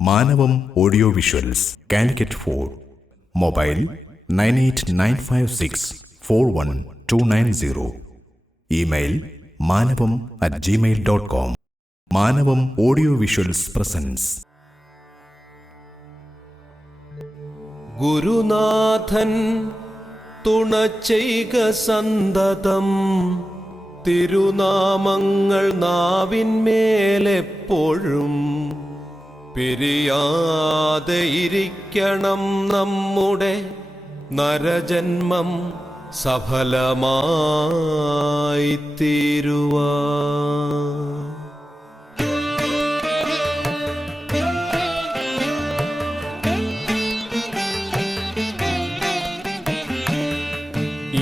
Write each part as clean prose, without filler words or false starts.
മാനവം audio visuals Calicut 4 mobile 9895641290 email manavam@gmail.com Manavam audio visuals presents. ഗുരുനാഥൻ തുണചെയ്ക സന്തതം, തിരുനാമങ്ങൾ നാവിന്മേലെപ്പോഴും പിരിയാതെ ഇരിക്കണം. നമ്മുടെ നരജന്മം സഫലമായി തീരുവാൻ.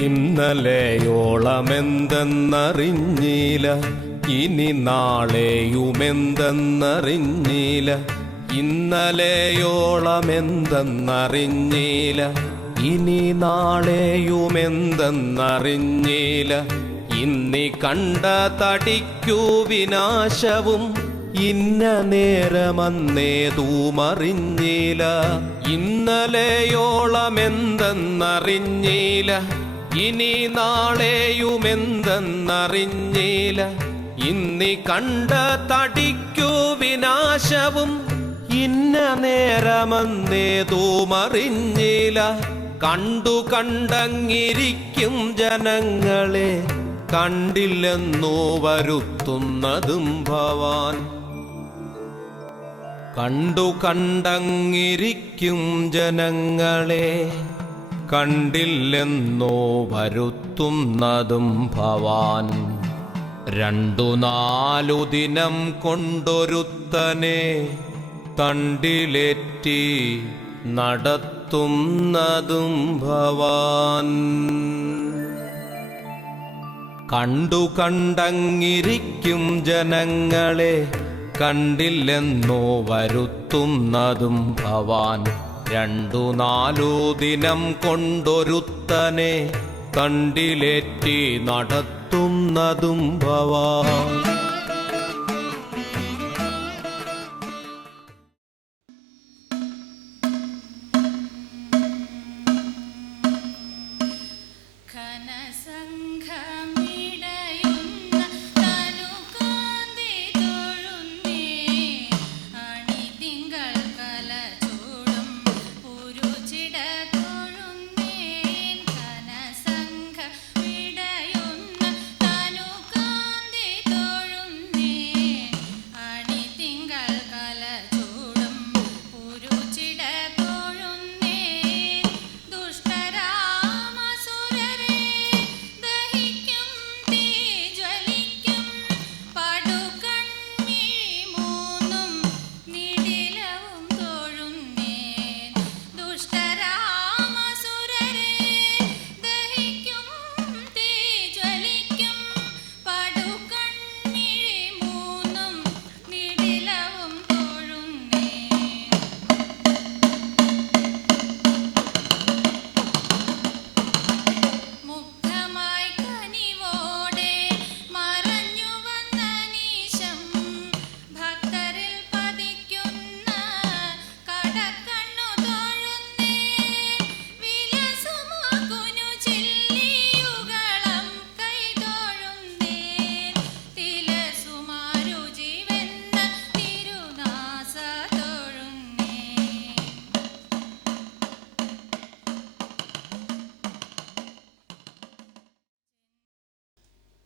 ഇന്നലെയോളമെന്തെന്നറിഞ്ഞില്ല, ഇനി നാളെയുമെന്തെന്നറിഞ്ഞില്ല. ഇന്നലെയോളമെന്തെന്നറിഞ്ഞില്ല, ഇനി നാളെയുമെന്തെന്നറിഞ്ഞില്ല. ഇന്നി കണ്ട തടിക്കു വിനാശവും ഇന്ന നേരമന്നേതുമറിഞ്ഞില്ല. ഇന്നലെയോളമെന്തെന്നറിഞ്ഞില്ല, ഇനി നാളെയുമെന്തെന്നറിഞ്ഞില്ല. ഇന്നി കണ്ട തടിക്കു വിനാശവും ഇന്ന നേരമന്നേതുമറിഞ്ഞില്ല. കണ്ടു കണ്ടങ്ങിരിക്കും ജനങ്ങളെ, കണ്ടില്ലെന്നു വരുത്തുന്നതും ഭവാൻ. കണ്ടു കണ്ടങ്ങിരിക്കും ജനങ്ങളെ, കണ്ടില്ലെന്നോ വരുത്തുന്നതും ഭവാൻ. 2-4 ദിനം കൊണ്ടൊരുത്തനെ തണ്ടിലേറ്റി നടത്തുന്നതും ഭവാൻ. കണ്ടു കണ്ടങ്ങിരിക്കും ജനങ്ങളെ, കണ്ടില്ലെന്നോ വരുത്തുന്നതും ഭവാൻ. 2-4 ദിനം കൊണ്ടൊരുത്തനെ തണ്ടിലേറ്റി നടത്തുന്നതും ഭവാൻ.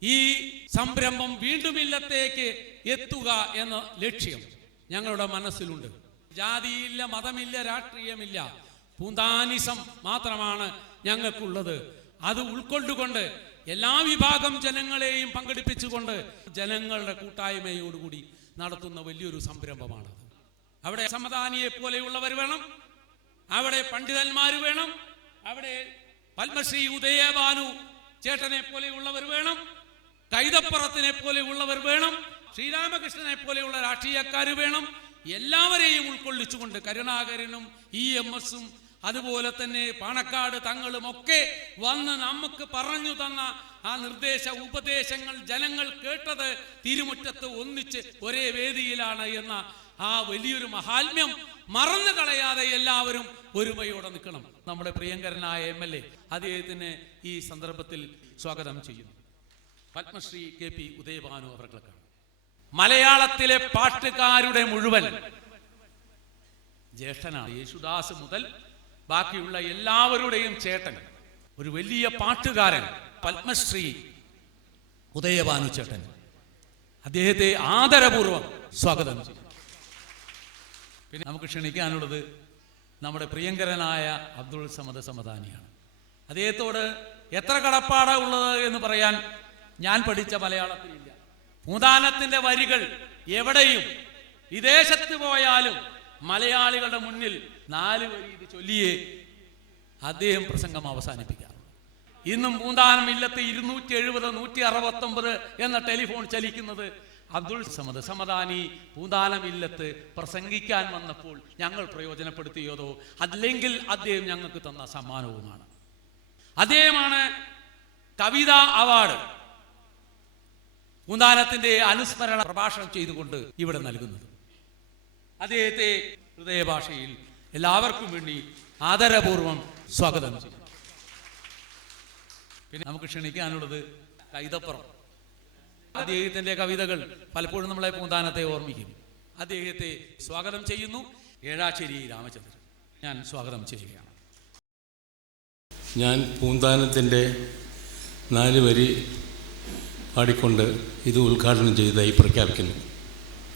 ഈ സംരംഭം വീണ്ടും ഇല്ലത്തേക്ക് എത്തുക എന്ന ലക്ഷ്യം ഞങ്ങളുടെ മനസ്സിലുണ്ട്. ജാതിയില്ല, മതമില്ല, രാഷ്ട്രീയമില്ല, പൂന്താനിസം മാത്രമാണ് ഞങ്ങൾക്കുള്ളത്. അത് ഉൾക്കൊണ്ടുകൊണ്ട് എല്ലാ വിഭാഗം ജനങ്ങളെയും പങ്കെടുപ്പിച്ചുകൊണ്ട് ജനങ്ങളുടെ കൂട്ടായ്മയോടുകൂടി നടത്തുന്ന വലിയൊരു സംരംഭമാണത്. അവിടെ സമദാനിയെ പോലെയുള്ളവർ വേണം, അവിടെ പണ്ഡിതന്മാർ വേണം, അവിടെ പത്മശ്രീ ഉദയഭാനു ചേട്ടനെ പോലെയുള്ളവർ വേണം, കൈതപ്പുറത്തിനെ പോലെയുള്ളവർ വേണം, ശ്രീരാമകൃഷ്ണനെ പോലെയുള്ള രാഷ്ട്രീയക്കാർ വേണം. എല്ലാവരെയും ഉൾക്കൊള്ളിച്ചുകൊണ്ട് കരുണാകരനും EMS-ഉം അതുപോലെ തന്നെ പാണക്കാട് തങ്ങളും ഒക്കെ വന്ന് നമുക്ക് പറഞ്ഞു തന്ന ആ നിർദ്ദേശ ഉപദേശങ്ങൾ ജനങ്ങൾ കേട്ടത് തിരുമുറ്റത്ത് ഒന്നിച്ച് ഒരേ വേദിയിലാണ് എന്ന ആ വലിയൊരു മഹാത്മ്യം മറന്നു കളയാതെ എല്ലാവരും ഒരുമയോടെ നിൽക്കണം. നമ്മുടെ പ്രിയങ്കരനായ MLA അദ്ദേഹത്തിന് ഈ സന്ദർഭത്തിൽ സ്വാഗതം ചെയ്യുന്നു. പത്മശ്രീ KP ഉദയഭാനു അവർക്കാണ് മലയാളത്തിലെ പാട്ടുകാരുടെ മുഴുവൻ ജ്യേഷ്ഠനാണ്. യേശുദാസ് മുതൽ ബാക്കിയുള്ള എല്ലാവരുടെയും ചേട്ടൻ, ഒരു വലിയ പാട്ടുകാരൻ പത്മശ്രീ ഉദയഭാനു ചേട്ടൻ. അദ്ദേഹത്തെ ആദരപൂർവ്വം സ്വാഗതം ചെയ്യും. പിന്നെ നമുക്ക് ക്ഷണിക്കാനുള്ളത് നമ്മുടെ പ്രിയങ്കരനായ അബ്ദുൾ സമദ് സമദാനിയാണ്. അദ്ദേഹത്തോട് എത്ര കടപ്പാടാ ഉള്ളത് എന്ന് പറയാൻ ഞാൻ പഠിച്ച മലയാളത്തിലില്ല. പൂന്താനത്തിന്റെ വരികൾ എവിടെയും വിദേശത്ത് പോയാലും മലയാളികളുടെ മുന്നിൽ 4 വരി ഇത് ചൊല്ലിയേ അദ്ദേഹം പ്രസംഗം അവസാനിപ്പിക്കാറുള്ളൂ. ഇന്നും പൂന്താനം ഇല്ലത്ത് 270 169 എന്ന ടെലിഫോൺ ചലിക്കുന്നത് അബ്ദുൾ സമദ് സമദാനി പൂന്താനം ഇല്ലത്ത് പ്രസംഗിക്കാൻ വന്നപ്പോൾ ഞങ്ങൾ പ്രയോജനപ്പെടുത്തിയതോ അല്ലെങ്കിൽ അദ്ദേഹം ഞങ്ങൾക്ക് തന്ന സമ്മാനവുമാണ്. അദ്ദേഹമാണ് കവിതാ അവാർഡ് പൂന്താനത്തിന്റെ അനുസ്മരണ പ്രഭാഷണം ചെയ്തുകൊണ്ട് ഇവിടെ നൽകുന്നത്. അദ്ദേഹത്തെ ഹൃദയഭാഷയിൽ എല്ലാവർക്കും വേണ്ടി ആദരപൂർവ്വം സ്വാഗതം ചെയ്യും. പിന്നെ നമുക്ക് ക്ഷണിക്കാനുള്ളത് കൈതപ്പുറം. അദ്ദേഹത്തിന്റെ കവിതകൾ പലപ്പോഴും നമ്മളെ പൂന്താനത്തെ ഓർമ്മിക്കും. അദ്ദേഹത്തെ സ്വാഗതം ചെയ്യുന്നു. ഏഴാശ്ശേരി രാമചന്ദ്രൻ ഞാൻ സ്വാഗതം ചെയ്യുകയാണ്. ഞാൻ പൂന്താനത്തിൻ്റെ 4 വരി പാടിക്കൊണ്ട് ഇത് ഉദ്ഘാടനം ചെയ്തതായി പ്രഖ്യാപിക്കുന്നു.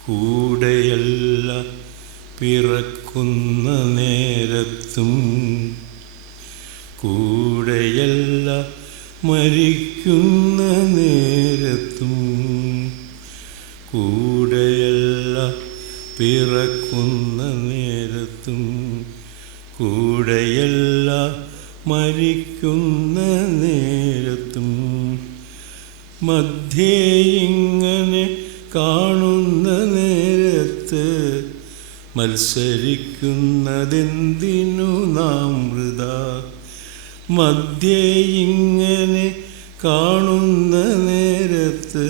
കൂടെയല്ല പിറക്കുന്ന നേരത്തും കൂടെയല്ല മരിക്കുന്ന നേരത്തും കൂടെയല്ല പിറക്കുന്ന നേരത്തും കൂടെയല്ല മരിക്കുന്ന നേരത്തും മധ്യേ ഇങ്ങനെ കാണുന്ന നേരത്ത് മത്സരിക്കുന്നതെന്തിനു നാം വൃഥാ. മധ്യേ ഇങ്ങനെ കാണുന്ന നേരത്ത്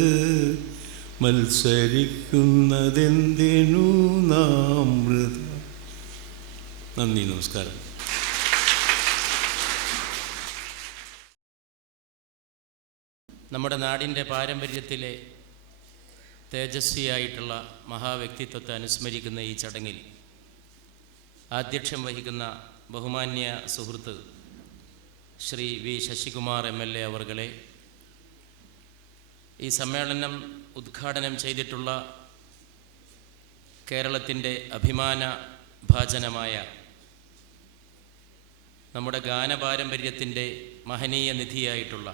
മത്സരിക്കുന്നതെന്തിനു നാം വൃഥാ. നന്ദി, നമസ്കാരം. നമ്മുടെ നാടിൻ്റെ പാരമ്പര്യത്തിലെ തേജസ്വിയായിട്ടുള്ള മഹാവ്യക്തിത്വത്തെ അനുസ്മരിക്കുന്ന ഈ ചടങ്ങിൽ ആധ്യക്ഷം വഹിക്കുന്ന ബഹുമാന്യ സുഹൃത്ത് ശ്രീ വി ശശികുമാർ MLA അവർകളെ, ഈ സമ്മേളനം ഉദ്ഘാടനം ചെയ്തിട്ടുള്ള കേരളത്തിൻ്റെ അഭിമാന ഭാജനമായ നമ്മുടെ ഗാനപാരമ്പര്യത്തിൻ്റെ മഹനീയ നിധിയായിട്ടുള്ള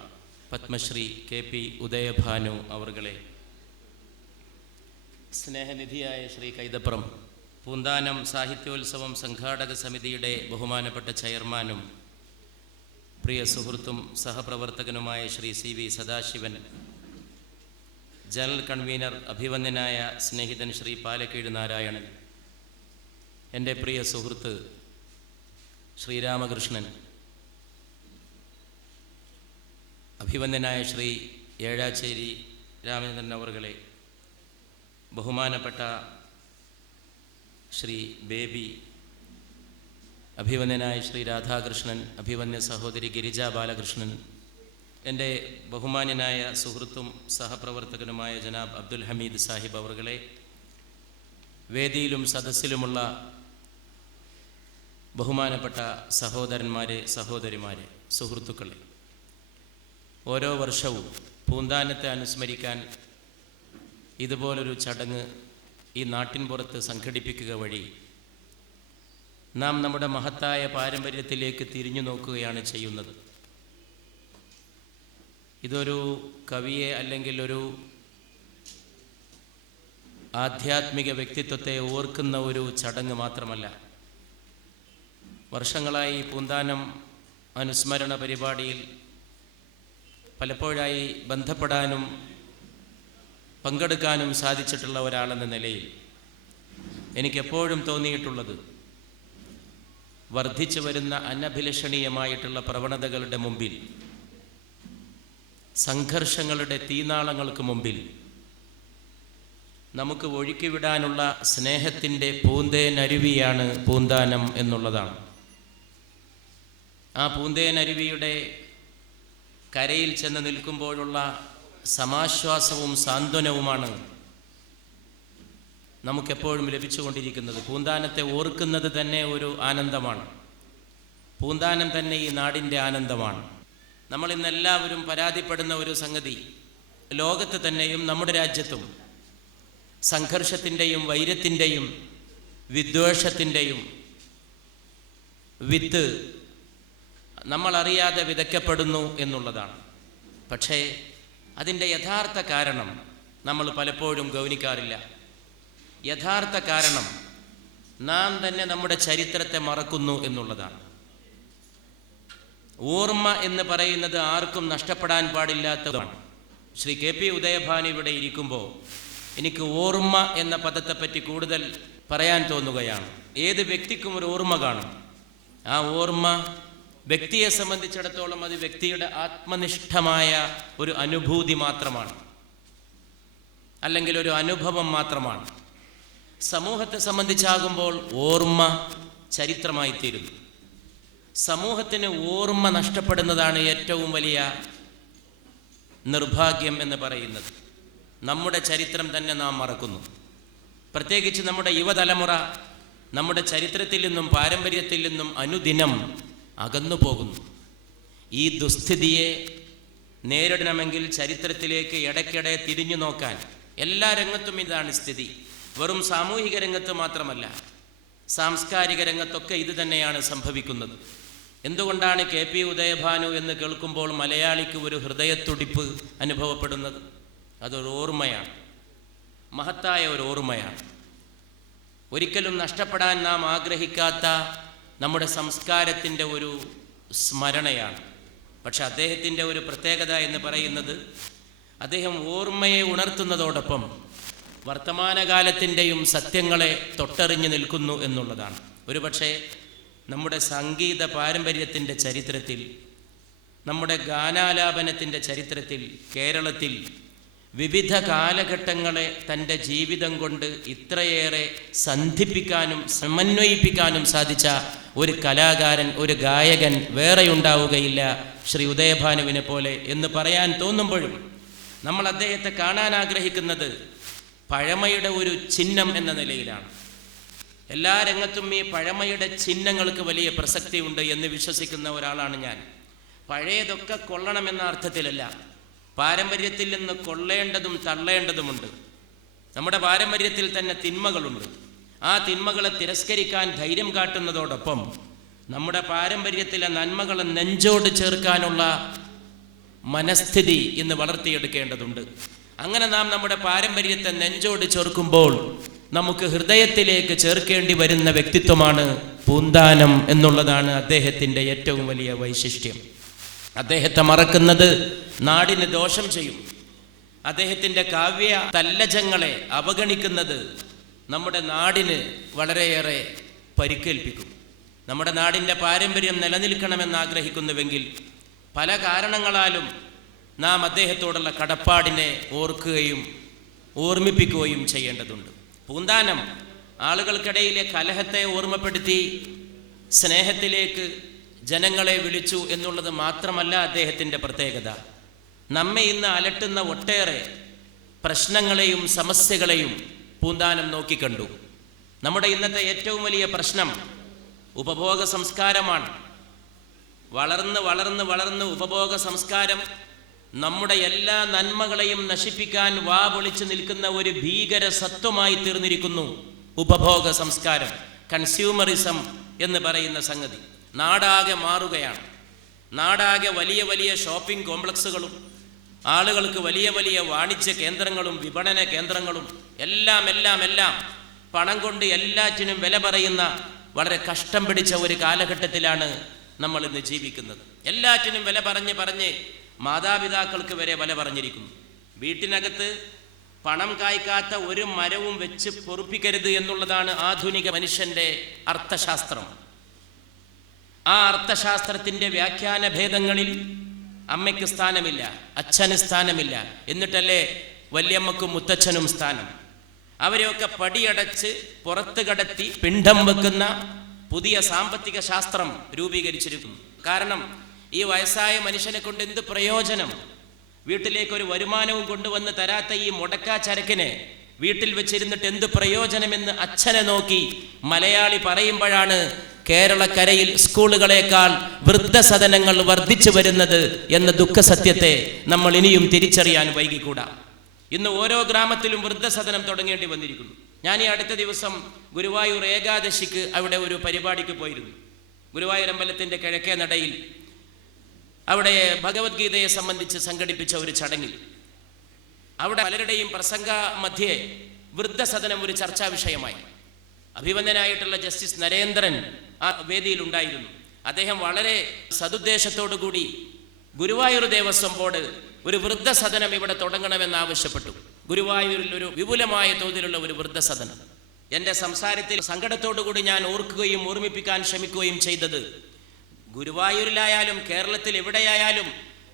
പത്മശ്രീ KP ഉദയഭാനു അവർകളെ, സ്നേഹനിധിയായ ശ്രീ കൈതപ്പുറം, പൂന്താനം സാഹിത്യോത്സവം സംഘാടക സമിതിയുടെ ബഹുമാനപ്പെട്ട ചെയർമാനും പ്രിയ സുഹൃത്തും സഹപ്രവർത്തകനുമായ Shri CV Sadasivan, general convener അഭിവന്ദനായ സ്നേഹിതൻ ശ്രീ പാലക്കീഴ് നാരായണൻ, എൻ്റെ പ്രിയ സുഹൃത്ത് ശ്രീരാമകൃഷ്ണൻ, അഭിവന്ദനായ ശ്രീ ഏഴാശ്ശേരി രാമചന്ദ്രൻ അവർകളെ, ബഹുമാനപ്പെട്ട ശ്രീ ബേബി, അഭിവന്ദനായ ശ്രീ രാധാകൃഷ്ണൻ, അഭിവന്യ സഹോദരി ഗിരിജ ബാലകൃഷ്ണൻ, എൻ്റെ ബഹുമാന്യനായ സുഹൃത്തും സഹപ്രവർത്തകനുമായ ജനാബ് അബ്ദുൽ ഹമീദ് സാഹിബ് അവർകളെ, വേദിയിലും സദസ്സിലുമുള്ള ബഹുമാനപ്പെട്ട സഹോദരന്മാരെ, സഹോദരിമാരെ, സുഹൃത്തുക്കളെ, ഓരോ വർഷവും പൂന്താനത്തെ അനുസ്മരിക്കാൻ ഇതുപോലൊരു ചടങ്ങ് ഈ നാട്ടിൻപുറത്ത് സംഘടിപ്പിക്കുക വഴി നാം നമ്മുടെ മഹത്തായ പാരമ്പര്യത്തിലേക്ക് തിരിഞ്ഞു നോക്കുകയാണ് ചെയ്യുന്നത്. ഇതൊരു കവിയെ അല്ലെങ്കിൽ ഒരു ആധ്യാത്മിക വ്യക്തിത്വത്തെ ഓർക്കുന്ന ഒരു ചടങ്ങ് മാത്രമല്ല. വർഷങ്ങളായി പൂന്താനം അനുസ്മരണ പരിപാടിയിൽ പലപ്പോഴായി ബന്ധപ്പെടാനും പങ്കെടുക്കാനും സാധിച്ചിട്ടുള്ള ഒരാളെന്ന നിലയിൽ എനിക്കെപ്പോഴും തോന്നിയിട്ടുള്ളത്, വർദ്ധിച്ചു വരുന്ന അനഭിലഷണീയമായിട്ടുള്ള പ്രവണതകളുടെ മുമ്പിൽ, സംഘർഷങ്ങളുടെ തീനാളങ്ങൾക്ക് മുമ്പിൽ നമുക്ക് ഒഴുക്കിവിടാനുള്ള സ്നേഹത്തിൻ്റെ പൂന്തേനരുവിയാണ് പൂന്താനം എന്നുള്ളതാണ്. ആ പൂന്തേനരുവിയുടെ കരയിൽ ചെന്ന് നിൽക്കുമ്പോഴുള്ള സമാശ്വാസവും സാന്ത്വനവുമാണ് നമുക്കെപ്പോഴും ലഭിച്ചുകൊണ്ടിരിക്കുന്നത്. പൂന്താനത്തെ ഓർക്കുന്നത് തന്നെ ഒരു ആനന്ദമാണ്. പൂന്താനം തന്നെ ഈ നാടിൻ്റെ ആനന്ദമാണ്. നമ്മൾ ഇന്നെല്ലാവരും പരാതിപ്പെടുന്ന ഒരു സംഗതി, ലോകത്ത് തന്നെയും നമ്മുടെ രാജ്യത്തും സംഘർഷത്തിൻ്റെയും വൈരത്തിൻ്റെയും വിദ്വേഷത്തിൻ്റെയും വിത്ത് നമ്മളറിയാതെ വിതയ്ക്കപ്പെടുന്നു എന്നുള്ളതാണ്. പക്ഷേ അതിൻ്റെ യഥാർത്ഥ കാരണം നമ്മൾ പലപ്പോഴും ഗൗനിക്കാറില്ല. യഥാർത്ഥ കാരണം നാം തന്നെ നമ്മുടെ ചരിത്രത്തെ മറക്കുന്നു എന്നുള്ളതാണ്. ഓർമ്മ എന്ന് പറയുന്നത് ആർക്കും നഷ്ടപ്പെടാൻ പാടില്ലാത്തതാണ്. ശ്രീ KP ഉദയഭാനു ഇവിടെ ഇരിക്കുമ്പോൾ എനിക്ക് ഓർമ്മ എന്ന പദത്തെപ്പറ്റി കൂടുതൽ പറയാൻ തോന്നുകയാണ്. ഏത് വ്യക്തിക്കും ഒരു ഓർമ്മ കാണും. ആ ഓർമ്മ വ്യക്തിയെ സംബന്ധിച്ചിടത്തോളം അത് വ്യക്തിയുടെ ആത്മനിഷ്ഠമായ ഒരു അനുഭൂതി മാത്രമാണ്, അല്ലെങ്കിൽ ഒരു അനുഭവം മാത്രമാണ്. സമൂഹത്തെ സംബന്ധിച്ചാകുമ്പോൾ ഓർമ്മ ചരിത്രമായി തീരുന്നു. സമൂഹത്തിന് ഓർമ്മ നഷ്ടപ്പെടുന്നതാണ് ഏറ്റവും വലിയ നിർഭാഗ്യം എന്ന് പറയുന്നത്. നമ്മുടെ ചരിത്രം തന്നെ നാം മറക്കുന്നു. പ്രത്യേകിച്ച് നമ്മുടെ യുവതലമുറ നമ്മുടെ ചരിത്രത്തിൽ നിന്നും പാരമ്പര്യത്തിൽ നിന്നും അനുദിനം അകന്നു പോകുന്നു. ഈ ദുസ്ഥിതിയെ നേരിടണമെങ്കിൽ ചരിത്രത്തിലേക്ക് ഇടയ്ക്കിടെ തിരിഞ്ഞു നോക്കാൻ എല്ലാ രംഗത്തും ഇതാണ് സ്ഥിതി. വെറും സാമൂഹിക രംഗത്ത് മാത്രമല്ല, സാംസ്കാരിക രംഗത്തൊക്കെ ഇത് തന്നെയാണ് സംഭവിക്കുന്നത്. എന്തുകൊണ്ടാണ് KP ഉദയഭാനു എന്ന് കേൾക്കുമ്പോൾ മലയാളിക്ക് ഒരു ഹൃദയത്തുടിപ്പ് അനുഭവപ്പെടുന്നത്? അതൊരു ഓർമ്മയാണ്, മഹത്തായ ഒരു ഓർമ്മയാണ്. ഒരിക്കലും നഷ്ടപ്പെടാൻ നാം ആഗ്രഹിക്കാത്ത നമ്മുടെ സംസ്കാരത്തിൻ്റെ ഒരു സ്മരണയാണ്. പക്ഷെ അദ്ദേഹത്തിൻ്റെ ഒരു പ്രത്യേകത എന്ന് പറയുന്നത്, അദ്ദേഹം ഓർമ്മയെ ഉണർത്തുന്നതോടൊപ്പം വർത്തമാനകാലത്തിൻ്റെയും സത്യങ്ങളെ തൊട്ടറിഞ്ഞു നിൽക്കുന്നു എന്നുള്ളതാണ്. ഒരുപക്ഷെ നമ്മുടെ സംഗീത പാരമ്പര്യത്തിൻ്റെ ചരിത്രത്തിൽ, നമ്മുടെ ഗാനാലാപനത്തിൻ്റെ ചരിത്രത്തിൽ കേരളത്തിൽ വിവിധ കാലഘട്ടങ്ങളെ തൻ്റെ ജീവിതം കൊണ്ട് ഇത്രയേറെ സന്ധിപ്പിക്കാനും സമന്വയിപ്പിക്കാനും സാധിച്ച ഒരു കലാകാരൻ, ഒരു ഗായകൻ വേറെയുണ്ടാവുകയില്ല ശ്രീ ഉദയഭാനുവിനെ പോലെ എന്ന് പറയാൻ തോന്നുമ്പോഴും നമ്മൾ അദ്ദേഹത്തെ കാണാൻ ആഗ്രഹിക്കുന്നത് പഴമയുടെ ഒരു ചിഹ്നം എന്ന നിലയിലാണ്. എല്ലാ രംഗത്തും ഈ പഴമയുടെ ചിഹ്നങ്ങൾക്ക് വലിയ പ്രസക്തിയുണ്ട് എന്ന് വിശ്വസിക്കുന്ന ഒരാളാണ് ഞാൻ. പഴയതൊക്കെ കൊള്ളണമെന്ന അർത്ഥത്തിലല്ല, പാരമ്പര്യത്തിൽ നിന്ന് കൊള്ളേണ്ടതും തള്ളേണ്ടതുമുണ്ട്. നമ്മുടെ പാരമ്പര്യത്തിൽ തന്നെ തിന്മകളുണ്ട്. ആ തിന്മകളെ തിരസ്കരിക്കാൻ ധൈര്യം കാട്ടുന്നതോടൊപ്പം നമ്മുടെ പാരമ്പര്യത്തിലെ നന്മകളെ നെഞ്ചോട് ചേർക്കാനുള്ള മനസ്ഥിതി ഇന്ന് വളർത്തിയെടുക്കേണ്ടതുണ്ട്. അങ്ങനെ നാം നമ്മുടെ പാരമ്പര്യത്തെ നെഞ്ചോട് ചേർക്കുമ്പോൾ നമുക്ക് ഹൃദയത്തിലേക്ക് ചേർക്കേണ്ടി വരുന്ന വ്യക്തിത്വമാണ് പൂന്താനം എന്നുള്ളതാണ് അദ്ദേഹത്തിൻ്റെ ഏറ്റവും വലിയ വൈശിഷ്ട്യം. അദ്ദേഹത്തെ മറക്കുന്നത് നാടിന് ദോഷം ചെയ്യും. അദ്ദേഹത്തിൻ്റെ കാവ്യ തല്ലജങ്ങളെ അവഗണിക്കുന്നത് നമ്മുടെ നാടിന് വളരെയേറെ പരിക്കേൽപ്പിക്കും. നമ്മുടെ നാടിൻ്റെ പാരമ്പര്യം നിലനിൽക്കണമെന്ന് ആഗ്രഹിക്കുന്നുവെങ്കിൽ പല കാരണങ്ങളാലും നാം അദ്ദേഹത്തോടുള്ള കടപ്പാടിനെ ഓർക്കുകയും ഓർമ്മിപ്പിക്കുകയും ചെയ്യേണ്ടതുണ്ട്. പൂന്താനം ആളുകൾക്കിടയിലെ കലഹത്തെ ഓർമ്മപ്പെടുത്തി സ്നേഹത്തിലേക്ക് ജനങ്ങളെ വിളിച്ചു എന്നുള്ളത് മാത്രമല്ല അദ്ദേഹത്തിൻ്റെ പ്രത്യേകത. നമ്മെ ഇന്ന് അലട്ടുന്ന ഒട്ടേറെ പ്രശ്നങ്ങളെയും സമസ്യകളെയും പൂന്താനം നോക്കിക്കണ്ടു. നമ്മുടെ ഇന്നത്തെ ഏറ്റവും വലിയ പ്രശ്നം ഉപഭോഗ സംസ്കാരമാണ്. വളർന്ന് വളർന്ന് വളർന്ന് ഉപഭോഗ സംസ്കാരം നമ്മുടെ എല്ലാ നന്മകളെയും നശിപ്പിക്കാൻ വാ പൊളിച്ചു നിൽക്കുന്ന ഒരു ഭീകര സത്വമായി തീർന്നിരിക്കുന്നു ഉപഭോഗ സംസ്കാരം, കൺസ്യൂമറിസം എന്ന് പറയുന്ന സംഗതി. നാടാകെ മാറുകയാണ്. നാടാകെ വലിയ വലിയ ഷോപ്പിംഗ് കോംപ്ലക്സുകളും ആളുകൾക്ക് വലിയ വലിയ വാണിജ്യ കേന്ദ്രങ്ങളും വിപണന കേന്ദ്രങ്ങളും എല്ലാം പണം കൊണ്ട് എല്ലാറ്റിനും വില പറയുന്ന വളരെ കഷ്ടം പിടിച്ച ഒരു കാലഘട്ടത്തിലാണ് നമ്മൾ ഇന്ന് ജീവിക്കുന്നത്. എല്ലാറ്റിനും വില പറഞ്ഞ് മാതാപിതാക്കൾക്ക് വരെ വില പറഞ്ഞിരിക്കുന്നു. വീട്ടിനകത്ത് പണം കായ്ക്കാത്ത ഒരു മരവും വെച്ച് പൊറുപ്പിക്കരുത് എന്നുള്ളതാണ് ആധുനിക മനുഷ്യൻ്റെ അർത്ഥശാസ്ത്രം. ആ അർത്ഥശാസ്ത്രത്തിൻ്റെ വ്യാഖ്യാന ഭേദങ്ങളിൽ അമ്മയ്ക്ക് സ്ഥാനമില്ല, അച്ഛന് സ്ഥാനമില്ല, എന്നിട്ടല്ലേ വല്യമ്മക്കും മുത്തച്ഛനും സ്ഥാനം. അവരെയൊക്കെ പടിയടച്ച് പുറത്ത് കടത്തി പിണ്ഡം വെക്കുന്ന പുതിയ സാമ്പത്തിക ശാസ്ത്രം രൂപീകരിച്ചിരിക്കുന്നു. കാരണം ഈ വയസ്സായ മനുഷ്യനെ കൊണ്ട് എന്ത് പ്രയോജനം? വീട്ടിലേക്കൊരു വരുമാനവും കൊണ്ടുവന്ന് തരാത്ത ഈ മുടക്കാ ചരക്കിനെ വീട്ടിൽ വെച്ചിരുന്നിട്ട് എന്ത് പ്രയോജനമെന്ന് അച്ഛനെ നോക്കി മലയാളി പറയുമ്പോഴാണ് കേരളക്കരയിൽ സ്കൂളുകളേക്കാൾ വൃദ്ധസദനങ്ങൾ വർദ്ധിച്ചു വരുന്നത് എന്ന ദുഃഖസത്യത്തെ നമ്മൾ ഇനിയും തിരിച്ചറിയാൻ വൈകിക്കൂടാ. ഇന്ന് ഓരോ ഗ്രാമത്തിലും വൃദ്ധസദനം തുടങ്ങേണ്ടി വന്നിരിക്കുന്നു. ഞാൻ ഈ അടുത്ത ദിവസം ഗുരുവായൂർ ഏകാദശിക്ക് അവിടെ ഒരു പരിപാടിക്ക് പോയിരുന്നു. ഗുരുവായൂർ അമ്പലത്തിൻ്റെ കിഴക്കേ നടയിൽ അവിടെ ഭഗവത്ഗീതയെ സംബന്ധിച്ച് സംഘടിപ്പിച്ച ഒരു ചടങ്ങിൽ അവിടെ പലരുടെയും പ്രസംഗ മധ്യേ വൃദ്ധസദനം ഒരു ചർച്ചാ വിഷയമായി. അഭിവന്ദനായിട്ടുള്ള ജസ്റ്റിസ് നരേന്ദ്രൻ ആ വേദിയിൽ ഉണ്ടായിരുന്നു. അദ്ദേഹം വളരെ സതുദ്ദേശത്തോടു കൂടി ഗുരുവായൂർ ദേവസ്വം ബോർഡ് ഒരു വൃദ്ധസദനം ഇവിടെ തുടങ്ങണമെന്ന് ആവശ്യപ്പെട്ടു. ഗുരുവായൂരിൽ ഒരു വിപുലമായ തോതിലുള്ള ഒരു വൃദ്ധസദനം. എൻ്റെ സംസാരത്തിൽ സങ്കടത്തോടു കൂടി ഞാൻ ഓർക്കുകയും ഓർമ്മിപ്പിക്കാൻ ശ്രമിക്കുകയും ചെയ്തത്, ഗുരുവായൂരിലായാലും കേരളത്തിൽ എവിടെയായാലും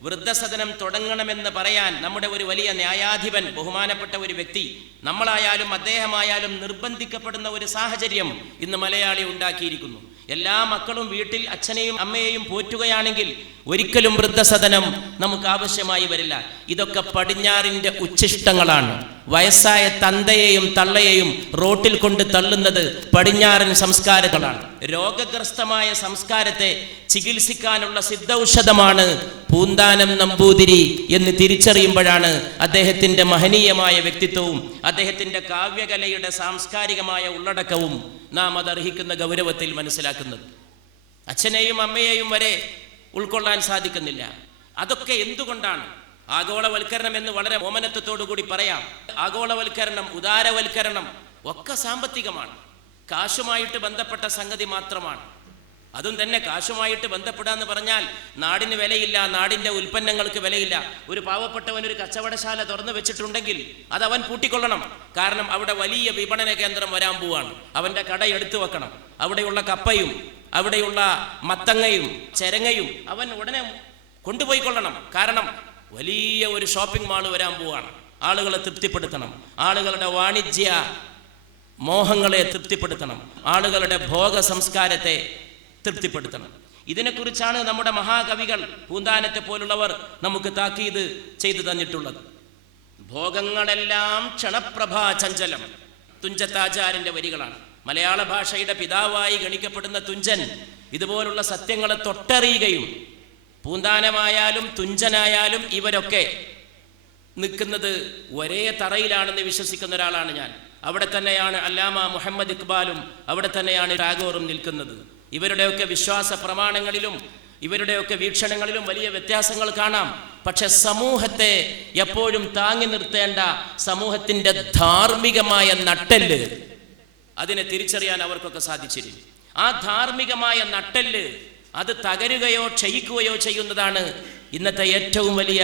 വൃദ്ധസദനം തുടങ്ങണമെന്ന് പറയാൻ നമ്മുടെ ഒരു വലിയ ന്യായാധിപൻ, ബഹുമാനപ്പെട്ട ഒരു വ്യക്തി, നമ്മളായാലും അദ്ദേഹമായാലും നിർബന്ധിക്കപ്പെടുന്ന ഒരു സാഹചര്യം ഇന്ന് മലയാളി ഉണ്ടാക്കിയിരിക്കുന്നു. എല്ലാ മക്കളും വീട്ടിൽ അച്ഛനെയും അമ്മയെയും പോറ്റുകയാണെങ്കിൽ ഒരിക്കലും വൃദ്ധസദനം നമുക്ക് ആവശ്യമായി വരില്ല. ഇതൊക്കെ പടിഞ്ഞാറിൻ്റെ ഉച്ഛിഷ്ടങ്ങളാണ്. വയസ്സായ തന്തയെയും തള്ളയെയും റോട്ടിൽ കൊണ്ട് തള്ളുന്നത് പടിഞ്ഞാറൻ സംസ്കാരങ്ങളാണ്. രോഗഗ്രസ്തമായ സംസ്കാരത്തെ ചികിത്സിക്കാനുള്ള സിദ്ധൌഷധമാണ് പൂന്താനം നമ്പൂതിരി എന്ന് തിരിച്ചറിയുമ്പോഴാണ് അദ്ദേഹത്തിൻ്റെ മഹനീയമായ വ്യക്തിത്വവും അദ്ദേഹത്തിൻ്റെ കാവ്യകലയുടെ സാംസ്കാരികമായ ഉള്ളടക്കവും നാം അതർഹിക്കുന്ന ഗൗരവത്തിൽ മനസ്സിലാക്കുന്നത്. അച്ഛനെയും അമ്മയെയും വരെ ഉൾക്കൊള്ളാൻ സാധിക്കുന്നില്ല. അതൊക്കെ എന്തുകൊണ്ടാണ്? ആഗോളവൽക്കരണം എന്ന് വളരെ ഓമനത്വത്തോടു കൂടി പറയാം. ആഗോളവൽക്കരണം, ഉദാരവൽക്കരണം ഒക്കെ സാമ്പത്തികമാണ്, കാശുമായിട്ട് ബന്ധപ്പെട്ട സംഗതി മാത്രമാണ്. അതും തന്നെ കാശുമായിട്ട് ബന്ധപ്പെടാന്ന് പറഞ്ഞാൽ നാടിന് വിലയില്ല, നാടിൻ്റെ ഉൽപ്പന്നങ്ങൾക്ക് വിലയില്ല. ഒരു പാവപ്പെട്ടവൻ ഒരു കച്ചവടശാല തുറന്നു വെച്ചിട്ടുണ്ടെങ്കിൽ അത് അവൻ പൂട്ടിക്കൊള്ളണം. കാരണം അവിടെ വലിയ വിപണന കേന്ദ്രം വരാൻ പോവാണ്. അവൻ്റെ കട എടുത്തു വെക്കണം. അവിടെയുള്ള കപ്പയും അവിടെയുള്ള മത്തങ്ങയും ചെരങ്ങയും അവൻ ഉടനെ കൊണ്ടുപോയിക്കൊള്ളണം. കാരണം വലിയ ഒരു ഷോപ്പിംഗ് മാൾ വരാൻ പോവാണ്. ആളുകളെ തൃപ്തിപ്പെടുത്തണം, ആളുകളുടെ വാണിജ്യ മോഹങ്ങളെ തൃപ്തിപ്പെടുത്തണം, ആളുകളുടെ ഭോഗ സംസ്കാരത്തെ തൃപ്തിപ്പെടുത്തണം. ഇതിനെക്കുറിച്ചാണ് നമ്മുടെ മഹാകവികൾ, പൂന്താനത്തെ പോലുള്ളവർ നമുക്ക് താക്കീത് ചെയ്തു തന്നിട്ടുള്ളത്. ഭോഗങ്ങളെല്ലാം ക്ഷണപ്രഭാ ചഞ്ചലം, തുഞ്ചത്താചാര്യൻ്റെ വരികളാണ്. മലയാള ഭാഷയുടെ പിതാവായി ഗണിക്കപ്പെടുന്ന തുഞ്ചൻ ഇതുപോലുള്ള സത്യങ്ങളെ തൊട്ടറിയുകയും, പൂന്താനമായാലും തുഞ്ചനായാലും ഇവരൊക്കെ നിൽക്കുന്നത് ഒരേ തറയിലാണെന്ന് വിശ്വസിക്കുന്ന ഒരാളാണ് ഞാൻ. അവിടെ തന്നെയാണ് അല്ലാമ മുഹമ്മദ് ഇക്ബാലും അവിടെ തന്നെയാണ് ടാഗോറും നിൽക്കുന്നത്. ഇവരുടെയൊക്കെ വിശ്വാസ പ്രമാണങ്ങളിലും ഇവരുടെയൊക്കെ വീക്ഷണങ്ങളിലും വലിയ വ്യത്യാസങ്ങൾ കാണാം. പക്ഷെ സമൂഹത്തെ എപ്പോഴും താങ്ങി നിർത്തേണ്ട സമൂഹത്തിൻ്റെ ധാർമ്മികമായ നട്ടെല്ല്, അതിനെ തിരിച്ചറിയാൻ അവർക്കൊക്കെ സാധിച്ചിരുന്നു. ആ ധാർമ്മികമായ നട്ടെല്ല് അത് തകരുകയോ ക്ഷയിക്കുകയോ ചെയ്യുന്നതാണ് ഇന്നത്തെ ഏറ്റവും വലിയ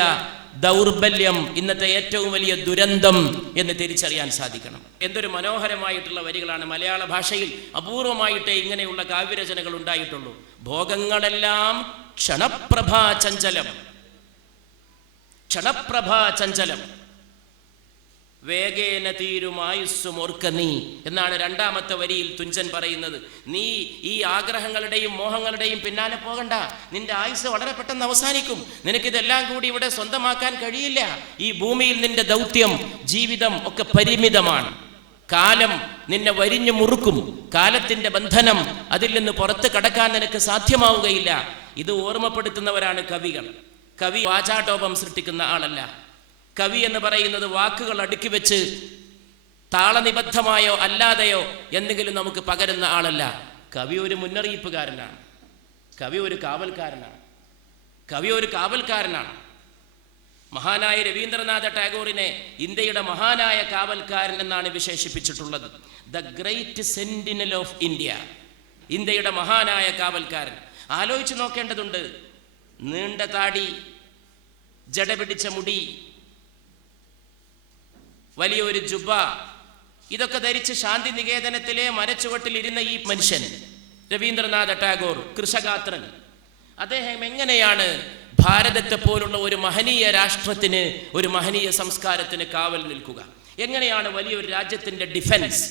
ദൗർബല്യം, ഇന്നത്തെ ഏറ്റവും വലിയ ദുരന്തം എന്ന് തിരിച്ചറിയാൻ സാധിക്കണം. എന്തൊരു മനോഹരമായിട്ടുള്ള വരികളാണ്. മലയാള ഭാഷയിൽ അപൂർവമായിട്ടേ ഇങ്ങനെയുള്ള കാവ്യരചനകൾ ഉണ്ടായിട്ടുള്ളൂ. ഭോഗങ്ങളെല്ലാം ക്ഷണപ്രഭാ ചഞ്ചലം, ക്ഷണപ്രഭാ ചഞ്ചലം, വേഗേന തീരുമായുസ്സുമോർക്ക നീ എന്നാണ് രണ്ടാമത്തെ വരിയിൽ തുഞ്ചൻ പറയുന്നത്. നീ ഈ ആഗ്രഹങ്ങളുടെയും മോഹങ്ങളുടെയും പിന്നാലെ പോകണ്ട. നിന്റെ ആയുസ് വളരെ പെട്ടെന്ന് അവസാനിക്കും. നിനക്കിതെല്ലാം കൂടി ഇവിടെ സ്വന്തമാക്കാൻ കഴിയില്ല. ഈ ഭൂമിയിൽ നിന്റെ ദൗത്യം, ജീവിതം ഒക്കെ പരിമിതമാണ്. കാലം നിന്നെ വരിഞ്ഞു മുറുക്കും. കാലത്തിൻ്റെ ബന്ധനം, അതിൽ നിന്ന് പുറത്ത് കടക്കാൻ നിനക്ക് സാധ്യമാവുകയില്ല. ഇത് ഓർമ്മപ്പെടുത്തുന്നവരാണ് കവികൾ. കവി വാചാടോപം സൃഷ്ടിക്കുന്ന ആളല്ല. കവി എന്ന് പറയുന്നത് വാക്കുകൾ അടുക്കി വെച്ച് താളനിബദ്ധമായോ അല്ലാതെയോ എന്തെങ്കിലും നമുക്ക് പകരുന്ന ആളല്ല. കവി ഒരു മുന്നറിയിപ്പുകാരനാണ്. കവി ഒരു കാവൽക്കാരനാണ്. കവി ഒരു കാവൽക്കാരനാണ്. മഹാനായ രവീന്ദ്രനാഥ ടാഗോറിനെ ഇന്ത്യയുടെ മഹാനായ കാവൽക്കാരൻ എന്നാണ് വിശേഷിപ്പിച്ചിട്ടുള്ളത്. The great sentinel of India, ഇന്ത്യയുടെ മഹാനായ കാവൽക്കാരൻ. ആലോചിച്ച് നോക്കേണ്ടതുണ്ട്. നീണ്ട താടി, ജട പിടിച്ച മുടി, വലിയൊരു ജുബ, ഇതൊക്കെ ധരിച്ച് ശാന്തി നികേതനത്തിലെ മരച്ചുവട്ടിൽ ഇരുന്ന ഈ മനുഷ്യൻ രവീന്ദ്രനാഥ ടാഗോർ, കൃഷഗാത്രൻ, അദ്ദേഹം എങ്ങനെയാണ് ഭാരതത്തെ പോലുള്ള ഒരു മഹനീയ രാഷ്ട്രത്തിന്, ഒരു മഹനീയ സംസ്കാരത്തിന് കാവൽ നിൽക്കുക? എങ്ങനെയാണ് വലിയൊരു രാജ്യത്തിൻ്റെ ഡിഫൻസ്,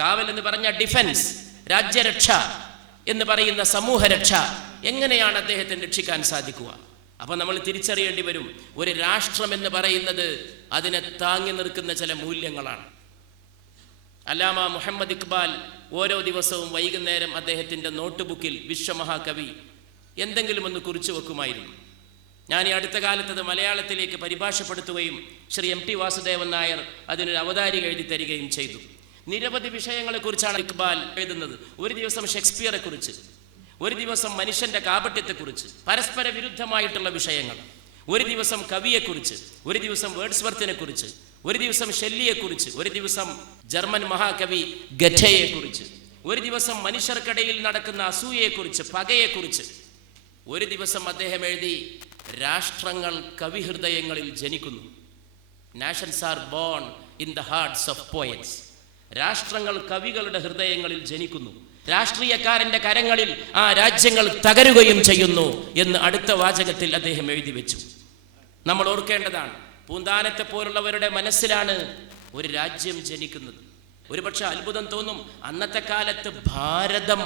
കാവൽ എന്ന് പറഞ്ഞ ഡിഫൻസ്, രാജ്യരക്ഷ എന്ന് പറയുന്ന സമൂഹരക്ഷ, എങ്ങനെയാണ് അദ്ദേഹത്തിന് രക്ഷിക്കാൻ സാധിക്കുക? അപ്പം നമ്മൾ തിരിച്ചറിയേണ്ടി വരും, ഒരു രാഷ്ട്രം എന്ന് പറയുന്നത് അതിനെ താങ്ങി നിൽക്കുന്ന ചില മൂല്യങ്ങളാണ്. അല്ലാമ മുഹമ്മദ് ഇക്ബാൽ ഓരോ ദിവസവും വൈകുന്നേരം അദ്ദേഹത്തിൻ്റെ നോട്ട് ബുക്കിൽ വിശ്വമഹാകവി എന്തെങ്കിലും ഒന്ന് കുറിച്ചു വെക്കുമായിരുന്നു. ഞാൻ ഈ അടുത്ത കാലത്തത് മലയാളത്തിലേക്ക് പരിഭാഷപ്പെടുത്തുകയും ശ്രീ MT വാസുദേവൻ നായർ അതിനൊരു അവതാരിക എഴുതി തരികയും ചെയ്തു. നിരവധി വിഷയങ്ങളെക്കുറിച്ചാണ് ഇക്ബാൽ എഴുതുന്നത്. ഒരു ദിവസം ഷേക്സ്പിയറെ കുറിച്ച്, ഒരു ദിവസം മനുഷ്യൻ്റെ കാപട്യത്തെക്കുറിച്ച്, പരസ്പര വിരുദ്ധമായിട്ടുള്ള വിഷയങ്ങൾ. ഒരു ദിവസം കവിയെക്കുറിച്ച്, ഒരു ദിവസം വേർഡ്സ്വർത്തിനെ കുറിച്ച്, ഒരു ദിവസം ഷെല്ലിയെക്കുറിച്ച്, ഒരു ദിവസം ജർമ്മൻ മഹാകവി ഗറ്റയെക്കുറിച്ച്, ഒരു ദിവസം മനുഷ്യർക്കിടയിൽ നടക്കുന്ന അസൂയയെക്കുറിച്ച്, പകയെക്കുറിച്ച്. ഒരു ദിവസം അദ്ദേഹം എഴുതി, രാഷ്ട്രങ്ങൾ കവിഹൃദയങ്ങളിൽ ജനിക്കുന്നു. Nations are born in the hearts of poets. രാഷ്ട്രങ്ങൾ കവികളുടെ ഹൃദയങ്ങളിൽ ജനിക്കുന്നു. രാഷ്ട്രീയക്കാരൻ്റെ കരങ്ങളിൽ ആ രാജ്യങ്ങൾ തകരുകയും ചെയ്യുന്നു എന്ന് അടുത്ത വാചകത്തിൽ അദ്ദേഹം എഴുതി വെച്ചു. നമ്മൾ ഓർക്കേണ്ടതാണ്, പൂന്താനത്തെ പോലുള്ളവരുടെ മനസ്സിലാണ് ഒരു രാജ്യം ജനിക്കുന്നത്. ഒരുപക്ഷെ അത്ഭുതം തോന്നും, അന്നത്തെ കാലത്ത് ഭാരതം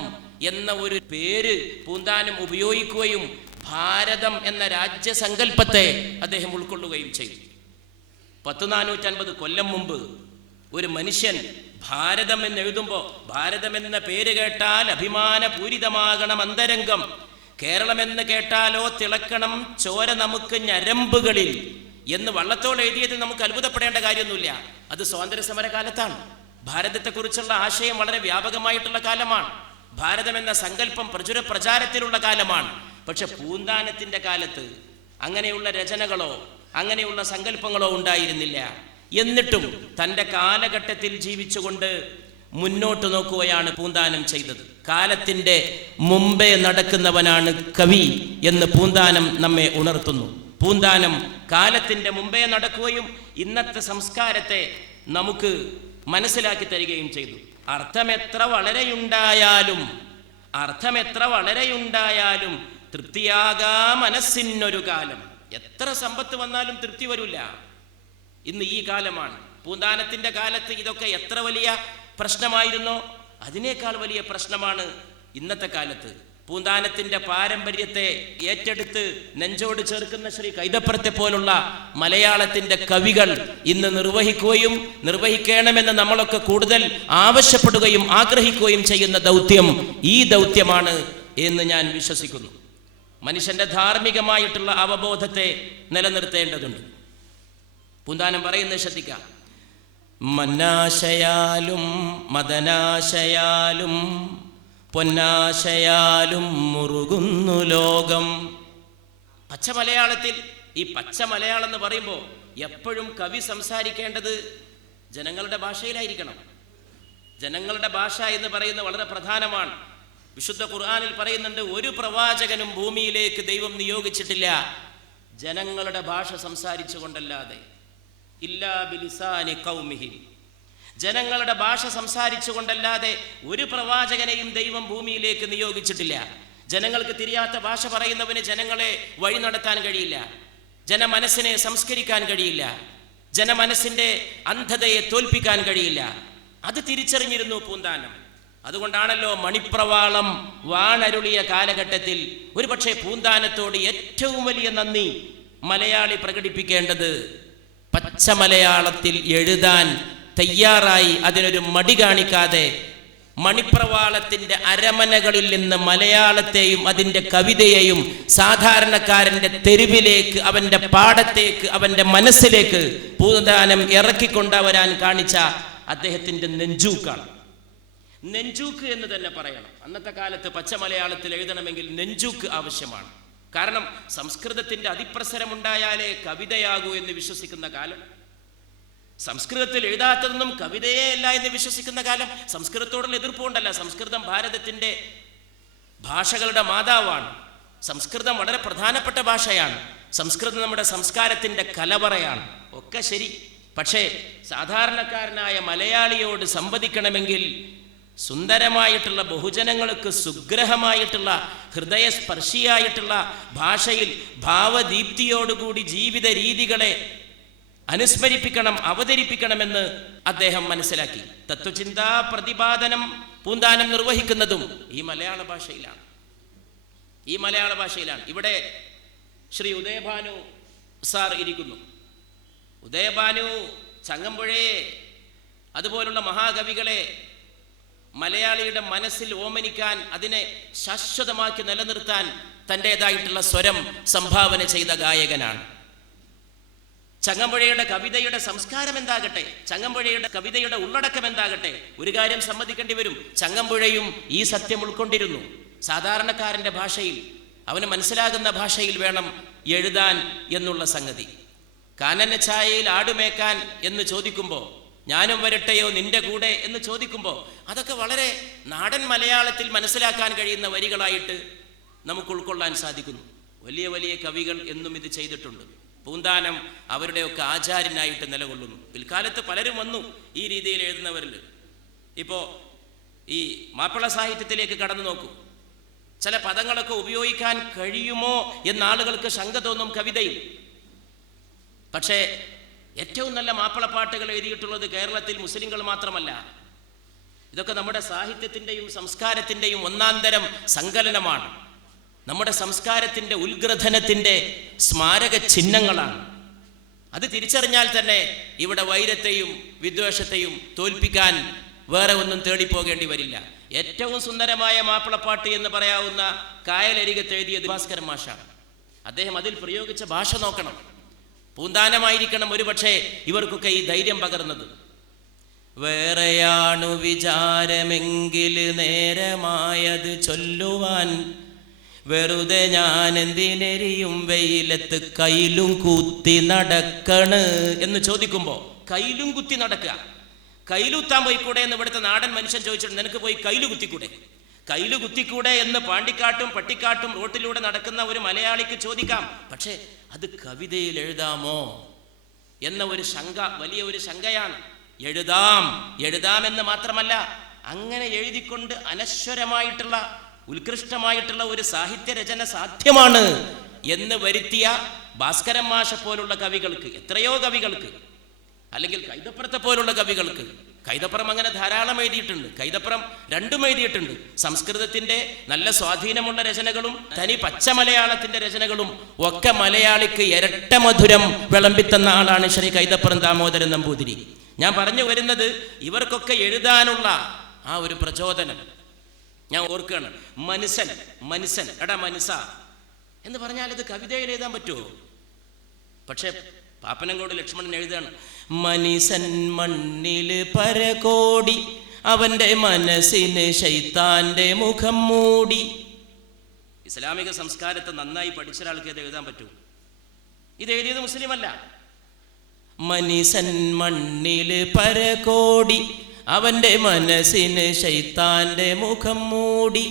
എന്ന ഒരു പേര് പൂന്താനം ഉപയോഗിക്കുകയും ഭാരതം എന്ന രാജ്യസങ്കല്പത്തെ അദ്ദേഹം ഉൾക്കൊള്ളുകയും ചെയ്തു. 450 കൊല്ലം മുമ്പ് ഒരു മനുഷ്യൻ ഭാരതം എന്ന് എഴുതുമ്പോൾ, ഭാരതം എന്ന പേര് കേട്ടാൽ അഭിമാനപൂരിതമാകണം അന്തരംഗം, കേരളം എന്ന് കേട്ടാലോ തിളക്കണം ചോര നമുക്ക് ഞരമ്പുകളിൽ എന്ന് വള്ളത്തോൾ എഴുതിയത് നമുക്ക് അത്ഭുതപ്പെടേണ്ട കാര്യമൊന്നുമില്ല. അത് സ്വാതന്ത്ര്യ സമര കാലത്താണ്. ഭാരതത്തെക്കുറിച്ചുള്ള ആശയം വളരെ വ്യാപകമായിട്ടുള്ള കാലമാണ്. ഭാരതം എന്ന സങ്കല്പം പ്രചാരത്തിലുള്ള കാലമാണ്. പക്ഷെ പൂന്താനത്തിൻ്റെ കാലത്ത് അങ്ങനെയുള്ള രചനകളോ അങ്ങനെയുള്ള സങ്കല്പങ്ങളോ ഉണ്ടായിരുന്നില്ല. എന്നിട്ടും തൻ്റെ കാലഘട്ടത്തിൽ ജീവിച്ചുകൊണ്ട് മുന്നോട്ട് നോക്കുകയാണ് പൂന്താനം ചെയ്തത്. കാലത്തിൻ്റെ മുമ്പേ നടക്കുന്നവനാണ് കവി എന്ന് പൂന്താനം നമ്മെ ഉണർത്തുന്നു. പൂന്താനം കാലത്തിൻ്റെ മുമ്പേ നടക്കുകയും ഇന്നത്തെ സംസ്കാരത്തെ നമുക്ക് മനസ്സിലാക്കി തരികയും ചെയ്തു. അർത്ഥമെത്ര വളരെയുണ്ടായാലും തൃപ്തിയാകാ മനസ്സിനൊരു കാലം. എത്ര സമ്പത്ത് വന്നാലും തൃപ്തി വരില്ല. ഇന്ന് ഈ കാലമാണ്. പൂന്താനത്തിൻ്റെ കാലത്ത് ഇതൊക്കെ എത്ര വലിയ പ്രശ്നമായിരുന്നോ അതിനേക്കാൾ വലിയ പ്രശ്നമാണ് ഇന്നത്തെ കാലത്ത്. പൂന്താനത്തിൻ്റെ പാരമ്പര്യത്തെ ഏറ്റെടുത്ത് നെഞ്ചോട് ചേർക്കുന്ന ശ്രീ കൈതപ്പുറത്തെ പോലുള്ള മലയാളത്തിൻ്റെ കവികൾ ഇന്ന് നിർവഹിക്കണമെന്ന് നമ്മളൊക്കെ കൂടുതൽ ആവശ്യപ്പെടുകയും ആഗ്രഹിക്കുകയും ചെയ്യുന്ന ദൗത്യം ഈ ദൗത്യമാണ് എന്ന് ഞാൻ വിശ്വസിക്കുന്നു. മനുഷ്യൻ്റെ ധാർമ്മികമായിട്ടുള്ള അവബോധത്തെ നിലനിർത്തേണ്ടതുണ്ട്. പൂന്താനം പറയുന്നത് ശ്രദ്ധിക്കാം. മന്നാശയാലും മദനാശയാലും പൊന്നാശയാലും മുറുകുന്നു ലോകം. പച്ച മലയാളത്തിൽ, ഈ പച്ച മലയാളം എന്ന് പറയുമ്പോൾ എപ്പോഴും കവി സംസാരിക്കേണ്ടത് ജനങ്ങളുടെ ഭാഷയിലായിരിക്കണം. ജനങ്ങളുടെ ഭാഷ എന്ന് പറയുന്നത് വളരെ പ്രധാനമാണ്. വിശുദ്ധ ഖുർആനിൽ പറയുന്നുണ്ട്, ഒരു പ്രവാചകനും ഭൂമിയിലേക്ക് ദൈവം നിയോഗിച്ചിട്ടില്ല ജനങ്ങളുടെ ഭാഷ സംസാരിച്ചു കൊണ്ടല്ലാതെ. ഇല്ലാ ബിലിസാനി ഖൗമിഹി, ജനങ്ങളുടെ ഭാഷ സംസാരിച്ചു കൊണ്ടല്ലാതെ ഒരു പ്രവാചകനെയും ദൈവം ഭൂമിയിലേക്ക് നിയോഗിച്ചിട്ടില്ല. ജനങ്ങൾക്ക് തിരിയാത്ത ഭാഷ പറയുന്നവന് ജനങ്ങളെ വഴി നടത്താൻ കഴിയില്ല, ജനമനസ്സിനെ സംസ്കരിക്കാൻ കഴിയില്ല, ജനമനസ്സിൻ്റെ അന്ധതയെ തോൽപ്പിക്കാൻ കഴിയില്ല. അത് തിരിച്ചറിഞ്ഞിരുന്നു പൂന്താനം. അതുകൊണ്ടാണല്ലോ മണിപ്രവാളം വാണരുളിയ കാലഘട്ടത്തിൽ ഒരുപക്ഷെ പൂന്താനത്തോട് ഏറ്റവും വലിയ നന്ദി മലയാളി പ്രകടിപ്പിക്കേണ്ടത് പച്ച മലയാളത്തിൽ എഴുതാൻ തയ്യാറായി അതിനൊരു മടി കാണിക്കാതെ മണിപ്രവാളത്തിൻ്റെ അരമനകളിൽ നിന്ന് മലയാളത്തെയും അതിൻ്റെ കവിതയെയും സാധാരണക്കാരൻ്റെ തെരുവിലേക്ക്, അവൻ്റെ പാടത്തേക്ക്, അവൻ്റെ മനസ്സിലേക്ക് പൂന്താനം ഇറക്കിക്കൊണ്ടുവരാൻ കാണിച്ച അദ്ദേഹത്തിൻ്റെ നെഞ്ചൂക്കാണ്. നെഞ്ചൂക്ക് എന്ന് തന്നെ പറയണം. അന്നത്തെ കാലത്ത് പച്ച മലയാളത്തിൽ എഴുതണമെങ്കിൽ നെഞ്ചൂക്ക് ആവശ്യമാണ്. കാരണം സംസ്കൃതത്തിൻ്റെ അതിപ്രസരമുണ്ടായാലേ കവിതയാകൂ എന്ന് വിശ്വസിക്കുന്ന കാലം, സംസ്കൃതത്തിൽ എഴുതാത്തതൊന്നും കവിതയേ അല്ല എന്ന് വിശ്വസിക്കുന്ന കാലം. സംസ്കൃതത്തോടുള്ള എതിർപ്പുകൊണ്ടല്ല, സംസ്കൃതം ഭാരതത്തിൻ്റെ ഭാഷകളുടെ മാതാവാണ്. സംസ്കൃതം വളരെ പ്രധാനപ്പെട്ട ഭാഷയാണ്. സംസ്കൃതം നമ്മുടെ സംസ്കാരത്തിൻ്റെ കലവറയാണ്. ഒക്കെ ശരി. പക്ഷേ സാധാരണക്കാരനായ മലയാളിയോട് സംവദിക്കണമെങ്കിൽ സുന്ദരമായിട്ടുള്ള, ബഹുജനങ്ങൾക്ക് സുഗ്രഹമായിട്ടുള്ള, ഹൃദയസ്പർശിയായിട്ടുള്ള ഭാഷയിൽ ഭാവദീപ്തിയോടുകൂടി ജീവിത രീതികളെ അനുസ്മരിപ്പിക്കണം, അവതരിപ്പിക്കണമെന്ന് അദ്ദേഹം മനസ്സിലാക്കി. തത്വചിന്താ പ്രതിപാദനം പൂന്താനം നിർവഹിക്കുന്നതും ഈ മലയാള ഭാഷയിലാണ്. ഇവിടെ ശ്രീ ഉദയഭാനു സാർ ഇരിക്കുന്നു. ഉദയഭാനു ചങ്ങമ്പുഴയെ അതുപോലുള്ള മഹാകവികളെ മലയാളിയുടെ മനസ്സിൽ ഓമനിക്കാൻ, അതിനെ ശാശ്വതമാക്കി നിലനിർത്താൻ തൻ്റെതായിട്ടുള്ള സ്വരം സംഭാവന ചെയ്ത ഗായകനാണ്. ചങ്ങമ്പുഴയുടെ കവിതയുടെ സംസ്കാരം എന്താകട്ടെ, ചങ്ങമ്പുഴയുടെ കവിതയുടെ ഉള്ളടക്കം എന്താകട്ടെ, ഒരു കാര്യം സമ്മതിക്കേണ്ടി വരും, ചങ്ങമ്പുഴയും ഈ സത്യം ഉൾക്കൊണ്ടിരുന്നു. സാധാരണക്കാരൻ്റെ ഭാഷയിൽ, അവന് മനസ്സിലാകുന്ന ഭാഷയിൽ വേണം എഴുതാൻ എന്നുള്ള സംഗതി. കാനന ഛായയിൽ ആടുമേക്കാൻ എന്ന് ചോദിക്കുമ്പോൾ, ഞാനും വരട്ടെയോ നിന്റെ കൂടെ എന്ന് ചോദിക്കുമ്പോൾ, അതൊക്കെ വളരെ നാടൻ മലയാളത്തിൽ മനസ്സിലാക്കാൻ കഴിയുന്ന വരികളായിട്ട് നമുക്ക് ഉൾക്കൊള്ളാൻ സാധിക്കുന്നു. വലിയ വലിയ കവികൾ എന്നും ഇത് ചെയ്തിട്ടുണ്ട്. പൂന്താനം അവരുടെയൊക്കെ ആചാര്യനായിട്ട് നിലകൊള്ളുന്നു. പിൽക്കാലത്ത് പലരും വന്നു ഈ രീതിയിൽ എഴുതുന്നവരിൽ. ഇപ്പോൾ ഈ മാപ്പിള സാഹിത്യത്തിലേക്ക് കടന്നു നോക്കൂ. ചില പദങ്ങളൊക്കെ ഉപയോഗിക്കാൻ കഴിയുമോ എന്ന ആളുകൾക്ക് ശങ്ക തോന്നും കവിതയിൽ. പക്ഷേ ഏറ്റവും നല്ല മാപ്പിളപ്പാട്ടുകൾ എഴുതിയിട്ടുള്ളത് കേരളത്തിൽ മുസ്ലിങ്ങൾ മാത്രമല്ല. ഇതൊക്കെ നമ്മുടെ സാഹിത്യത്തിൻ്റെയും സംസ്കാരത്തിൻ്റെയും ഒന്നാന്തരം സങ്കലനമാണ്. നമ്മുടെ സംസ്കാരത്തിൻ്റെ ഉത്ഗ്രഥനത്തിൻ്റെ സ്മാരക ചിഹ്നങ്ങളാണ്. അത് തിരിച്ചറിഞ്ഞാൽ തന്നെ ഇവിടെ വൈരത്തെയും വിദ്വേഷത്തെയും തോൽപ്പിക്കാൻ വേറെ ഒന്നും തേടിപ്പോകേണ്ടി വരില്ല. ഏറ്റവും സുന്ദരമായ മാപ്പിളപ്പാട്ട് എന്ന് പറയാവുന്ന കായലരികത്ത് എഴുതിയത് ഭാസ്കരൻ മാഷാണ്. അദ്ദേഹം അതിൽ പ്രയോഗിച്ച ഭാഷ നോക്കണം. പൂന്താനമായിരിക്കണം ഒരുപക്ഷെ ഇവർക്കൊക്കെ ഈ ധൈര്യം പകർന്നത്. വേറെയാണു വിചാരമെങ്കിൽ നേരമായത് ചൊല്ലുവാൻ, വെറുതെ ഞാൻ എന്തിനെരിയും വെയിലത്ത് കയ്യിലും കുത്തി നടക്കണ് എന്ന് ചോദിക്കുമ്പോൾ, കയ്യിലും കുത്തി നടക്കുക, കയ്യിലുത്താൻ പോയിക്കൂടെ എന്ന് ഇവിടുത്തെ നാടൻ മനുഷ്യൻ ചോദിച്ചിട്ടുണ്ട്. നിനക്ക് പോയി കയ്യില് കുത്തിക്കൂടെ, കയ്യില് കുത്തിക്കൂടെ എന്ന് പാണ്ടിക്കാട്ടും പട്ടിക്കാട്ടും റോട്ടിലൂടെ നടക്കുന്ന ഒരു മലയാളിക്ക് ചോദിക്കാം. പക്ഷേ അത് കവിതയിൽ എഴുതാമോ എന്ന ഒരു ശങ്ക, വലിയ ഒരു ശങ്കയാണ്. എഴുതാമെന്ന് മാത്രമല്ല, അങ്ങനെ എഴുതിക്കൊണ്ട് അനശ്വരമായിട്ടുള്ള ഉത്കൃഷ്ടമായിട്ടുള്ള ഒരു സാഹിത്യരചന സാധ്യമാണ് എന്ന് വരുത്തിയ ഭാസ്കരൻ മാഷ പോലുള്ള കവികൾക്ക്, എത്രയോ കവികൾക്ക്, അല്ലെങ്കിൽ കൈതപ്പുറത്തെ പോലുള്ള കവികൾക്ക്. കൈതപ്പുറം അങ്ങനെ ധാരാളം എഴുതിയിട്ടുണ്ട്. കൈതപ്പുറം രണ്ടും എഴുതിയിട്ടുണ്ട്. സംസ്കൃതത്തിൻ്റെ നല്ല സ്വാധീനമുള്ള രചനകളും തനി പച്ച മലയാളത്തിൻ്റെ രചനകളും ഒക്കെ മലയാളിക്ക് ഇരട്ട മധുരം വിളമ്പിത്തന്ന ആളാണ് ശ്രീ കൈതപ്പുറം ദാമോദരൻ നമ്പൂതിരി. ഞാൻ പറഞ്ഞു വരുന്നത്, ഇവർക്കൊക്കെ എഴുതാനുള്ള ആ ഒരു പ്രചോദനം ഞാൻ ഓർക്കുകയാണ്. മനുഷ്യൻ എടാ മനസ്സ എന്ന് പറഞ്ഞാൽ ഇത് കവിതയിൽ എഴുതാൻ പറ്റുമോ? പക്ഷെ പാപ്പനംകോട് ലക്ഷ്മണൻ എഴുതാണ്, മനുഷ്യൻ മണ്ണില് പരകോടി, അവന്റെ മനസ്സിന് ശൈത്താന്റെ മുഖം മൂടി. ഇസ്ലാമിക സംസ്കാരത്തെ നന്നായി പഠിച്ച ഒരാൾക്ക് ഇത് എഴുതാൻ പറ്റൂ? ഇത് എഴുതിയത് മുസ്ലിം അല്ല. മനുഷ്യൻ മണ്ണില് പരകോടി, അവന്റെ മനസ്സിന് ശൈത്താന്റെ മുഖം മൂടി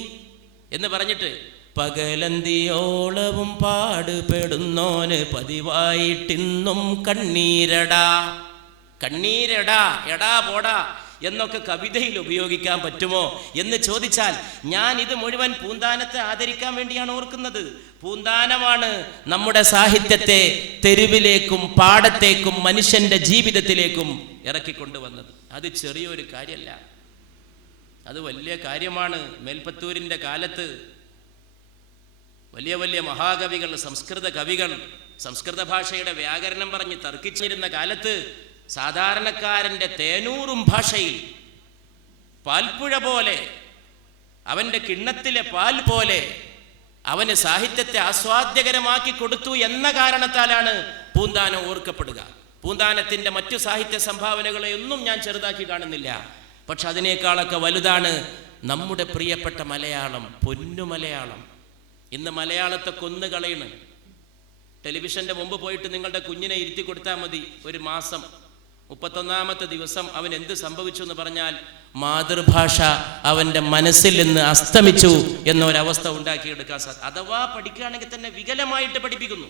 എന്ന് പറഞ്ഞിട്ട്, പകലന്തിയോളവും പാടുപെടുന്നോന് പതിവായിട്ടിന്നും കണ്ണീരടാ എടാ പോടാ എന്നൊക്കെ കവിതയിൽ ഉപയോഗിക്കാൻ പറ്റുമോ എന്ന് ചോദിച്ചാൽ, ഞാൻ ഇത് മുഴുവൻ പൂന്താനത്തെ ആദരിക്കാൻ വേണ്ടിയാണ് ഓർക്കുന്നത്. പൂന്താനമാണ് നമ്മുടെ സാഹിത്യത്തെ തെരുവിലേക്കും പാടത്തേക്കും മനുഷ്യന്റെ ജീവിതത്തിലേക്കും ഇറക്കിക്കൊണ്ടുവന്നത്. അത് ചെറിയൊരു കാര്യമല്ല, അത് വലിയ കാര്യമാണ്. മേൽപ്പത്തൂരിൻ്റെ കാലത്ത് വലിയ വലിയ മഹാകവികൾ, സംസ്കൃത കവികൾ സംസ്കൃത ഭാഷയുടെ വ്യാകരണം പറഞ്ഞ് തർക്കിച്ചിരുന്ന കാലത്ത് സാധാരണക്കാരൻ്റെ തേനൂറും ഭാഷയിൽ പാൽപ്പുഴ പോലെ, അവൻ്റെ കിണ്ണത്തിലെ പാൽ പോലെ അവന് സാഹിത്യത്തെ ആസ്വാദ്യകരമാക്കി കൊടുത്തു എന്ന കാരണത്താലാണ് പൂന്താനം ഓർക്കപ്പെടുക. പൂന്താനത്തിൻ്റെ മറ്റു സാഹിത്യ സംഭാവനകളെയൊന്നും ഞാൻ ചെറുതാക്കി കാണുന്നില്ല. പക്ഷെ അതിനേക്കാളൊക്കെ വലുതാണ് നമ്മുടെ പ്രിയപ്പെട്ട മലയാളം, പൊന്നു മലയാളം. ഇന്ന് മലയാളത്തെ കൊന്നുകളയണ്. ടെലിവിഷൻ്റെ മുമ്പ് പോയിട്ട് നിങ്ങളുടെ കുഞ്ഞിനെ ഇരുത്തി കൊടുത്താൽ മതി. ഒരു മാസം 31ാമത്തെ ദിവസം അവൻ എന്ത് സംഭവിച്ചു എന്ന് പറഞ്ഞാൽ, മാതൃഭാഷ അവൻ്റെ മനസ്സിൽ നിന്ന് അസ്തമിച്ചു എന്നൊരവസ്ഥ ഉണ്ടാക്കിയെടുക്കാൻ സാധിക്കും. അഥവാ പഠിക്കുകയാണെങ്കിൽ തന്നെ വികലമായിട്ട് പഠിപ്പിക്കുന്നു.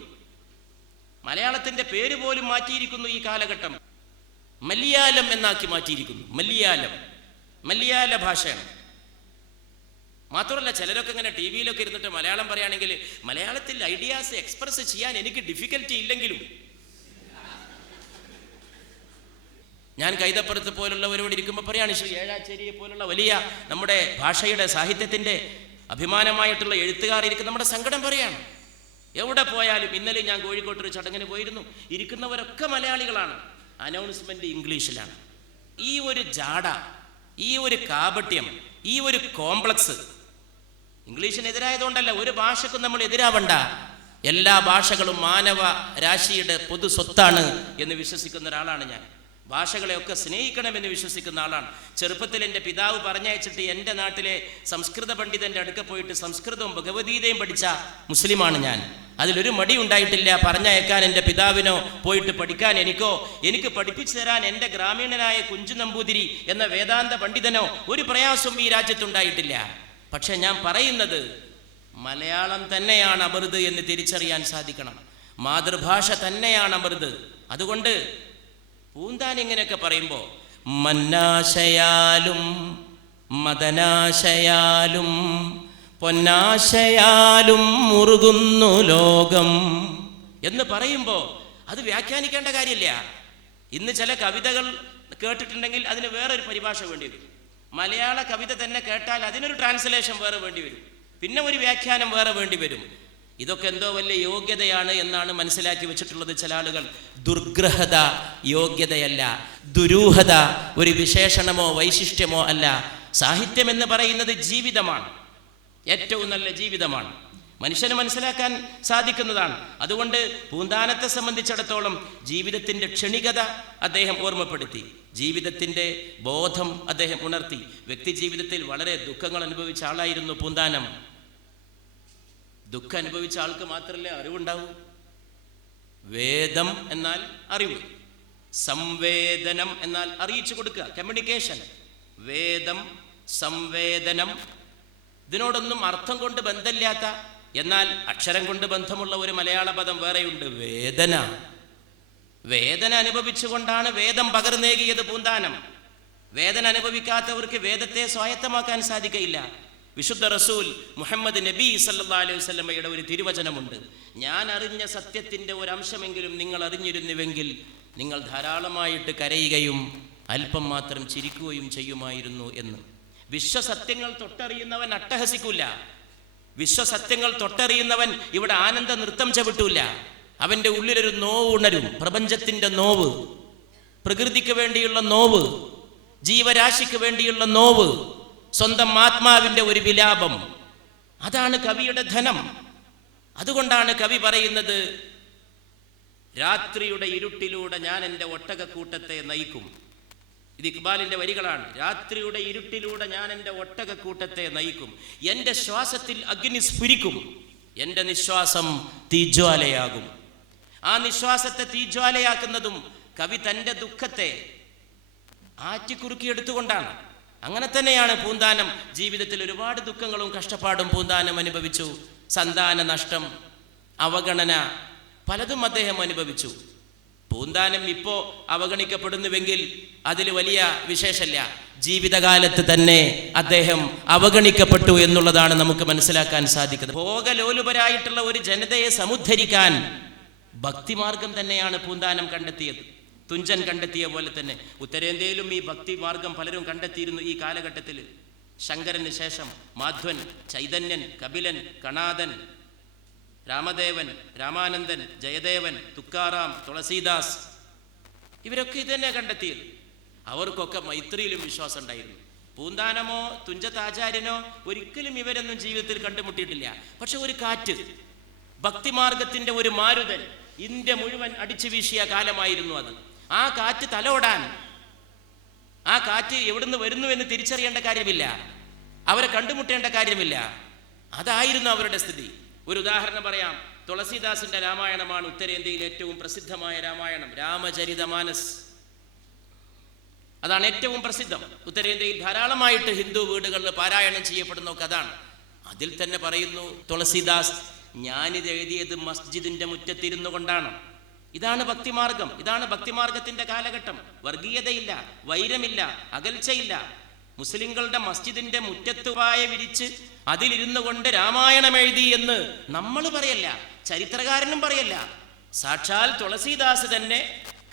മലയാളത്തിൻ്റെ പേര് പോലും മാറ്റിയിരിക്കുന്നു. ഈ കാലഘട്ടം മലയാളം എന്നാക്കി മാറ്റിയിരിക്കുന്നു. മലയാള ഭാഷയാണ്. മാത്രമല്ല, ചിലരൊക്കെ ഇങ്ങനെ ടി വിയിലൊക്കെ ഇരുന്നിട്ട് മലയാളം പറയുകയാണെങ്കിൽ, മലയാളത്തിൽ ഐഡിയാസ് എക്സ്പ്രസ് ചെയ്യാൻ എനിക്ക് ഡിഫിക്കൽറ്റി ഇല്ലെങ്കിലും ഞാൻ കൈതപ്പുറത്ത് പോലുള്ളവരോട് ഇരിക്കുമ്പോൾ പറയാണ്, ശ്രീ ഏഴാച്ചേരിയെ പോലുള്ള വലിയ നമ്മുടെ ഭാഷയുടെ സാഹിത്യത്തിൻ്റെ അഭിമാനമായിട്ടുള്ള എഴുത്തുകാർ ഇരിക്കുന്ന നമ്മുടെ സങ്കടം പറയാണ്. എവിടെ പോയാലും, ഇന്നലെ ഞാൻ കോഴിക്കോട്ടൊരു ചടങ്ങിന് പോയിരുന്നു, ഇരിക്കുന്നവരൊക്കെ മലയാളികളാണ്, അനൗൺസ്മെന്റ് ഇംഗ്ലീഷിലാണ്. ഈ ഒരു ജാട, ഈ ഒരു കാപട്യം, ഈ ഒരു കോംപ്ലക്സ് ഇംഗ്ലീഷിനെതിരായതുകൊണ്ടല്ല, ഒരു ഭാഷക്കും നമ്മൾ എതിരാവണ്ട. എല്ലാ ഭാഷകളും മാനവ രാശിയുടെ പൊതു സ്വത്താണ് എന്ന് വിശ്വസിക്കുന്ന ഒരാളാണ് ഞാൻ. ഭാഷകളെയൊക്കെ സ്നേഹിക്കണമെന്ന് വിശ്വസിക്കുന്ന ആളാണ്. ചെറുപ്പത്തിൽ എൻ്റെ പിതാവ് പറഞ്ഞയച്ചിട്ട് എൻ്റെ നാട്ടിലെ സംസ്കൃത പണ്ഡിതൻ്റെ അടുക്ക പോയിട്ട് സംസ്കൃതവും ഭഗവത്ഗീതയും പഠിച്ച മുസ്ലിമാണ് ഞാൻ. അതിലൊരു മടി ഉണ്ടായിട്ടില്ല പറഞ്ഞയക്കാൻ എൻ്റെ പിതാവിനോ, പോയിട്ട് പഠിക്കാൻ എനിക്ക് പഠിപ്പിച്ചു തരാൻ എൻ്റെ ഗ്രാമീണനായ കുഞ്ചു നമ്പൂതിരി എന്ന വേദാന്ത പണ്ഡിതനോ ഒരു പ്രയാസവും ഈ രാജ്യത്തുണ്ടായിട്ടില്ല. പക്ഷെ ഞാൻ പറയുന്നത് മലയാളം തന്നെയാണ് അമൃത് എന്ന് തിരിച്ചറിയാൻ സാധിക്കണം. മാതൃഭാഷ തന്നെയാണ് അമൃത്. അതുകൊണ്ട് പൂന്താൻ ഇങ്ങനെയൊക്കെ പറയുമ്പോൾ മന്നാശയാലും മദനാശയാലും പൊന്നാശയാലും മുറുകുന്നു ലോകം എന്ന് പറയുമ്പോൾ അത് വ്യാഖ്യാനിക്കേണ്ട കാര്യമില്ല. ഇന്ന് ചില കവിതകൾ കേട്ടിട്ടുണ്ടെങ്കിൽ അതിന് വേറൊരു പരിഭാഷ വേണ്ടി വരും. മലയാള കവിത തന്നെ കേട്ടാൽ അതിനൊരു ട്രാൻസ്ലേഷൻ വേറെ വേണ്ടി വരും, പിന്നെ ഒരു വ്യാഖ്യാനം വേറെ വേണ്ടി വരും. ഇതൊക്കെ എന്തോ വലിയ യോഗ്യതയാണ് എന്നാണ് മനസ്സിലാക്കി വെച്ചിട്ടുള്ളത് ചില ആളുകൾ. ദുർഗ്രഹത യോഗ്യതയല്ല, ദുരൂഹത ഒരു വിശേഷണമോ വൈശിഷ്ട്യമോ അല്ല. സാഹിത്യം എന്ന് പറയുന്നത് ജീവിതമാണ്, ഏറ്റവും നല്ല ജീവിതമാണ്, മനുഷ്യന് മനസ്സിലാക്കാൻ സാധിക്കുന്നതാണ്. അതുകൊണ്ട് പൂന്താനത്തെ സംബന്ധിച്ചിടത്തോളം ജീവിതത്തിൻ്റെ ക്ഷണികത അദ്ദേഹം ഓർമ്മപ്പെടുത്തി, ജീവിതത്തിൻ്റെ ബോധം അദ്ദേഹം ഉണർത്തി. വ്യക്തി ജീവിതത്തിൽ വളരെ ദുഃഖങ്ങൾ അനുഭവിച്ച ആളായിരുന്നു പൂന്താനം. ദുഃഖം അനുഭവിച്ച ആൾക്ക് മാത്രമല്ലേ അറിവുണ്ടാവൂ. വേദം എന്നാൽ അറിവ്, സംവേദനം എന്നാൽ അറിയിച്ചു കൊടുക്കുക, കമ്മ്യൂണിക്കേഷൻ. വേദം, സംവേദനം, ഇതിനോടൊന്നും അർത്ഥം കൊണ്ട് ബന്ധമില്ലാത്ത എന്നാൽ അക്ഷരം കൊണ്ട് ബന്ധമുള്ള ഒരു മലയാള പദം വേറെയുണ്ട്, വേദന. വേദന അനുഭവിച്ചുകൊണ്ടാണ് വേദം പകർന്നേകിയത് പൂന്താനം. വേദന അനുഭവിക്കാത്തവർക്ക് വേദത്തെ സ്വായത്തമാക്കാൻ സാധിക്കയില്ല. വിശുദ്ധ റസൂൽ മുഹമ്മദ് നബി സല്ലല്ലാഹു അലൈഹി വസല്ലമയുടെ ഒരു തിരുവചനമുണ്ട്, ഞാൻ അറിഞ്ഞ സത്യത്തിൻ്റെ ഒരംശമെങ്കിലും നിങ്ങൾ അറിഞ്ഞിരുന്നുവെങ്കിൽ നിങ്ങൾ ധാരാളമായിട്ട് കരയുകയും അല്പം മാത്രം ചിരിക്കുകയും ചെയ്യുമായിരുന്നു എന്ന്. വിശ്വസത്യങ്ങൾ തൊട്ടറിയുന്നവൻ അട്ടഹസിക്കൂല, വിശ്വസത്യങ്ങൾ തൊട്ടറിയുന്നവൻ ഇവിടെ ആനന്ദ നൃത്തം ചവിട്ടൂല. അവൻ്റെ ഉള്ളിലൊരു നോവ് ഉണരും, പ്രപഞ്ചത്തിൻ്റെ നോവ്, പ്രകൃതിക്ക് വേണ്ടിയുള്ള നോവ്, ജീവരാശിക്ക് വേണ്ടിയുള്ള നോവ്, സ്വന്തം ആത്മാവിൻ്റെ ഒരു വിലാപം. അതാണ് കവിയുടെ ധനം. അതുകൊണ്ടാണ് കവി പറയുന്നത്, രാത്രിയുടെ ഇരുട്ടിലൂടെ ഞാൻ എൻ്റെ ഒട്ടകക്കൂട്ടത്തെ നയിക്കും. ഇത് ഇക്ബാലിൻ്റെ വരികളാണ്. രാത്രിയുടെ ഇരുട്ടിലൂടെ ഞാൻ എൻ്റെ ഒട്ടകക്കൂട്ടത്തെ നയിക്കും, എൻ്റെ ശ്വാസത്തിൽ അഗ്നി സ്ഫുരിക്കും, എൻ്റെ നിശ്വാസം തീജ്വാലയാകും. ആ നിശ്വാസത്തെ തീജ്വാലയാക്കുന്നതും കവി തൻ്റെ ദുഃഖത്തെ ആറ്റിക്കുറുക്കിയെടുത്തുകൊണ്ടാണ്. അങ്ങനെ തന്നെയാണ് പൂന്താനം ജീവിതത്തിൽ ഒരുപാട് ദുഃഖങ്ങളും കഷ്ടപ്പാടും പൂന്താനം അനുഭവിച്ചു. സന്താന നഷ്ടം, അവഗണന, പലതും അദ്ദേഹം അനുഭവിച്ചു. പൂന്താനം ഇപ്പോൾ അവഗണിക്കപ്പെടുന്നുവെങ്കിൽ അതിൽ വലിയ വിശേഷമില്ല. ജീവിതകാലത്ത് തന്നെ അദ്ദേഹം അവഗണിക്കപ്പെട്ടു എന്നുള്ളതാണ് നമുക്ക് മനസ്സിലാക്കാൻ സാധിക്കുന്നത്. ഭോഗലോലുപരായിട്ടുള്ള ഒരു ജനതയെ സമുദ്ധരിക്കാൻ ഭക്തിമാർഗം തന്നെയാണ് പൂന്താനം കണ്ടെത്തിയത്. തുഞ്ചൻ കണ്ടെത്തിയ പോലെ തന്നെ ഉത്തരേന്ത്യയിലും ഈ ഭക്തി മാർഗം പലരും കണ്ടെത്തിയിരുന്നു ഈ കാലഘട്ടത്തിൽ. ശങ്കരന് ശേഷം മാധ്വൻ, ചൈതന്യൻ, കപിലൻ, കണാദൻ, രാമദേവൻ, രാമാനന്ദൻ, ജയദേവൻ, തുക്കാറാം, തുളസീദാസ്, ഇവരൊക്കെ ഇത് തന്നെ കണ്ടെത്തിയത്. അവർക്കൊക്കെ മൈത്രിയിലും വിശ്വാസം ഉണ്ടായിരുന്നു. പൂന്താനമോ തുഞ്ചത്താചാര്യനോ ഒരിക്കലും ഇവരൊന്നും ജീവിതത്തിൽ കണ്ടുമുട്ടിയിട്ടില്ല. പക്ഷെ ഒരു കാറ്റ്, ഭക്തിമാർഗത്തിൻ്റെ ഒരു മാരുതൻ ഇന്ത്യ മുഴുവൻ അടിച്ചു വീശിയ കാലമായിരുന്നു അത്. ആ കാറ്റ് തലോടാൻ, ആ കാറ്റ് എവിടുന്ന് വരുന്നു എന്ന് തിരിച്ചറിയേണ്ട കാര്യമില്ല, അവരെ കണ്ടുമുട്ടേണ്ട കാര്യമില്ല. അതായിരുന്നു അവരുടെ സ്ഥിതി. ഒരു ഉദാഹരണം പറയാം. തുളസീദാസിന്റെ രാമായണമാണ് ഉത്തരേന്ത്യയിൽ ഏറ്റവും പ്രസിദ്ധമായ രാമായണം, രാമചരിതമാനസ്. അതാണ് ഏറ്റവും പ്രസിദ്ധം. ഉത്തരേന്ത്യയിൽ ധാരാളമായിട്ട് ഹിന്ദു വീടുകളിൽ പാരായണം ചെയ്യപ്പെടുന്നൊക്കെ അതാണ്. അതിൽ തന്നെ പറയുന്നു തുളസീദാസ്, ഞാനിത് എഴുതിയത് മസ്ജിദിന്റെ മുറ്റത്തിരുന്നു കൊണ്ടാണ്. ഇതാണ് ഭക്തിമാർഗം, ഇതാണ് ഭക്തിമാർഗത്തിന്റെ കാലഘട്ടം. വർഗീയതയില്ല, വൈരമില്ല, അകൽച്ചയില്ല. മുസ്ലിങ്ങളുടെ മസ്ജിദിന്റെ മുറ്റത്ത് പായ വിരിച്ച് അതിലിരുന്നു കൊണ്ട് രാമായണം എഴുതി എന്ന് നമ്മൾ പറയല്ല, ചരിത്രകാരനും പറയല്ല. സാക്ഷാൽ തുളസീദാസ് തന്നെ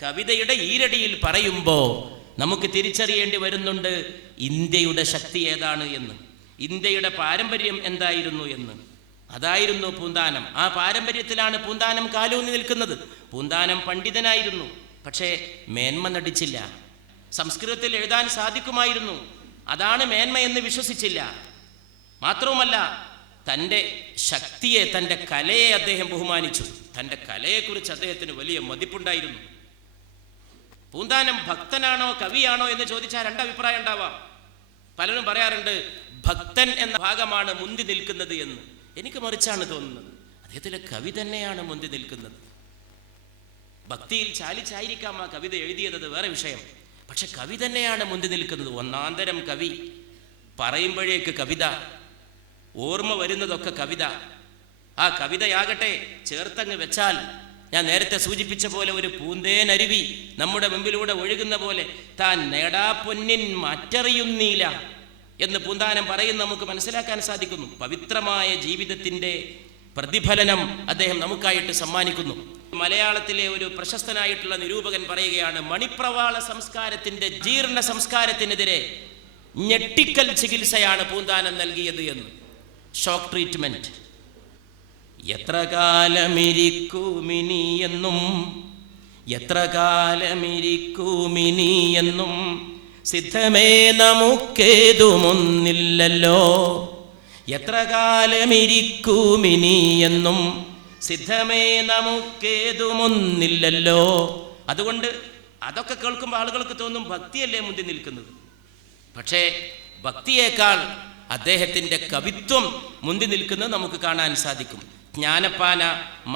കവിതയുടെ ഈരടിയിൽ പറയുമ്പോ നമുക്ക് തിരിച്ചറിയേണ്ടി വരുന്നുണ്ട് ഇന്ത്യയുടെ ശക്തി ഏതാണ് എന്ന്, ഇന്ത്യയുടെ പാരമ്പര്യം എന്തായിരുന്നു എന്ന്. അതായിരുന്നു പൂന്താനം. ആ പാരമ്പര്യത്തിലാണ് പൂന്താനം കാലൂന്നി നിൽക്കുന്നത്. പൂന്താനം പണ്ഡിതനായിരുന്നു, പക്ഷേ മേന്മ നടിച്ചില്ല. സംസ്കൃതത്തിൽ എഴുതാൻ സാധിക്കുമായിരുന്നു, അതാണ് മേന്മയെന്ന് വിശ്വസിച്ചില്ല. മാത്രവുമല്ല, തൻ്റെ ശക്തിയെ, തൻ്റെ കലയെ അദ്ദേഹം ബഹുമാനിച്ചു. തൻ്റെ കലയെക്കുറിച്ച് അദ്ദേഹത്തിന് വലിയ മതിപ്പുണ്ടായിരുന്നു. പൂന്താനം ഭക്തനാണോ കവിയാണോ എന്ന് ചോദിച്ചാൽ രണ്ടഭിപ്രായം ഉണ്ടാവാം. പലരും പറയാറുണ്ട് ഭക്തൻ എന്ന ഭാഗമാണ് മുന്തി നിൽക്കുന്നത് എന്ന്. എനിക്ക് മറിച്ചാണ് തോന്നുന്നത്. അദ്ദേഹത്തിലെ കവി തന്നെയാണ് മുന്തി നിൽക്കുന്നത്. ഭക്തിയിൽ ചാലിച്ചായിരിക്കാം ആ കവിത എഴുതിയത്, വേറെ വിഷയം. പക്ഷെ കവി തന്നെയാണ് മുന്തി നിൽക്കുന്നത്. ഒന്നാന്തരം കവി, പറയുമ്പോഴേക്ക് കവിത, ഓർമ്മ വരുന്നതൊക്കെ കവിത. ആ കവിതയാകട്ടെ ചേർത്തങ്ങ് വെച്ചാൽ, ഞാൻ നേരത്തെ സൂചിപ്പിച്ച പോലെ ഒരു പൂന്തേനരുവി നമ്മുടെ മുമ്പിലൂടെ ഒഴുകുന്ന പോലെ, താൻ നേടാ പൊന്നിൻ മാറ്ററിയുന്നീല എന്ന് പൂന്താനം പറയുന്ന നമുക്ക് മനസ്സിലാക്കാൻ സാധിക്കുന്നു. പവിത്രമായ ജീവിതത്തിൻ്റെ പ്രതിഫലനം അദ്ദേഹം നമുക്കായിട്ട് സമ്മാനിക്കുന്നു. മലയാളത്തിലെ ഒരു പ്രശസ്തനായിട്ടുള്ള നിരൂപകൻ പറയുകയാണ്, മണിപ്രവാള സംസ്കാരത്തിൻ്റെ ജീർണ സംസ്കാരത്തിനെതിരെ ഞെട്ടിക്കൽ ചികിത്സയാണ് പൂന്താനം നൽകിയത് എന്ന്. Shock treatment. എത്ര കാലമിരിക്കുമിനി എന്നും, എത്ര കാലമിരിക്കുമിനി എന്നും, സിദ്ധമേ നമുക്കേതുമൊന്നില്ലല്ലോ. എത്ര കാലമിരിക്കുമിനി എന്നും, സിദ്ധമേ നമുക്കേതുമൊന്നില്ലല്ലോ. അതുകൊണ്ട് അതൊക്കെ കേൾക്കുമ്പോൾ ആളുകൾക്ക് തോന്നും ഭക്തിയല്ലേ മുന്തി നിൽക്കുന്നത്. പക്ഷേ ഭക്തിയേക്കാൾ അദ്ദേഹത്തിൻ്റെ കവിത്വം മുന്തി നിൽക്കുന്നത് നമുക്ക് കാണാൻ സാധിക്കും. ജ്ഞാനപ്പാന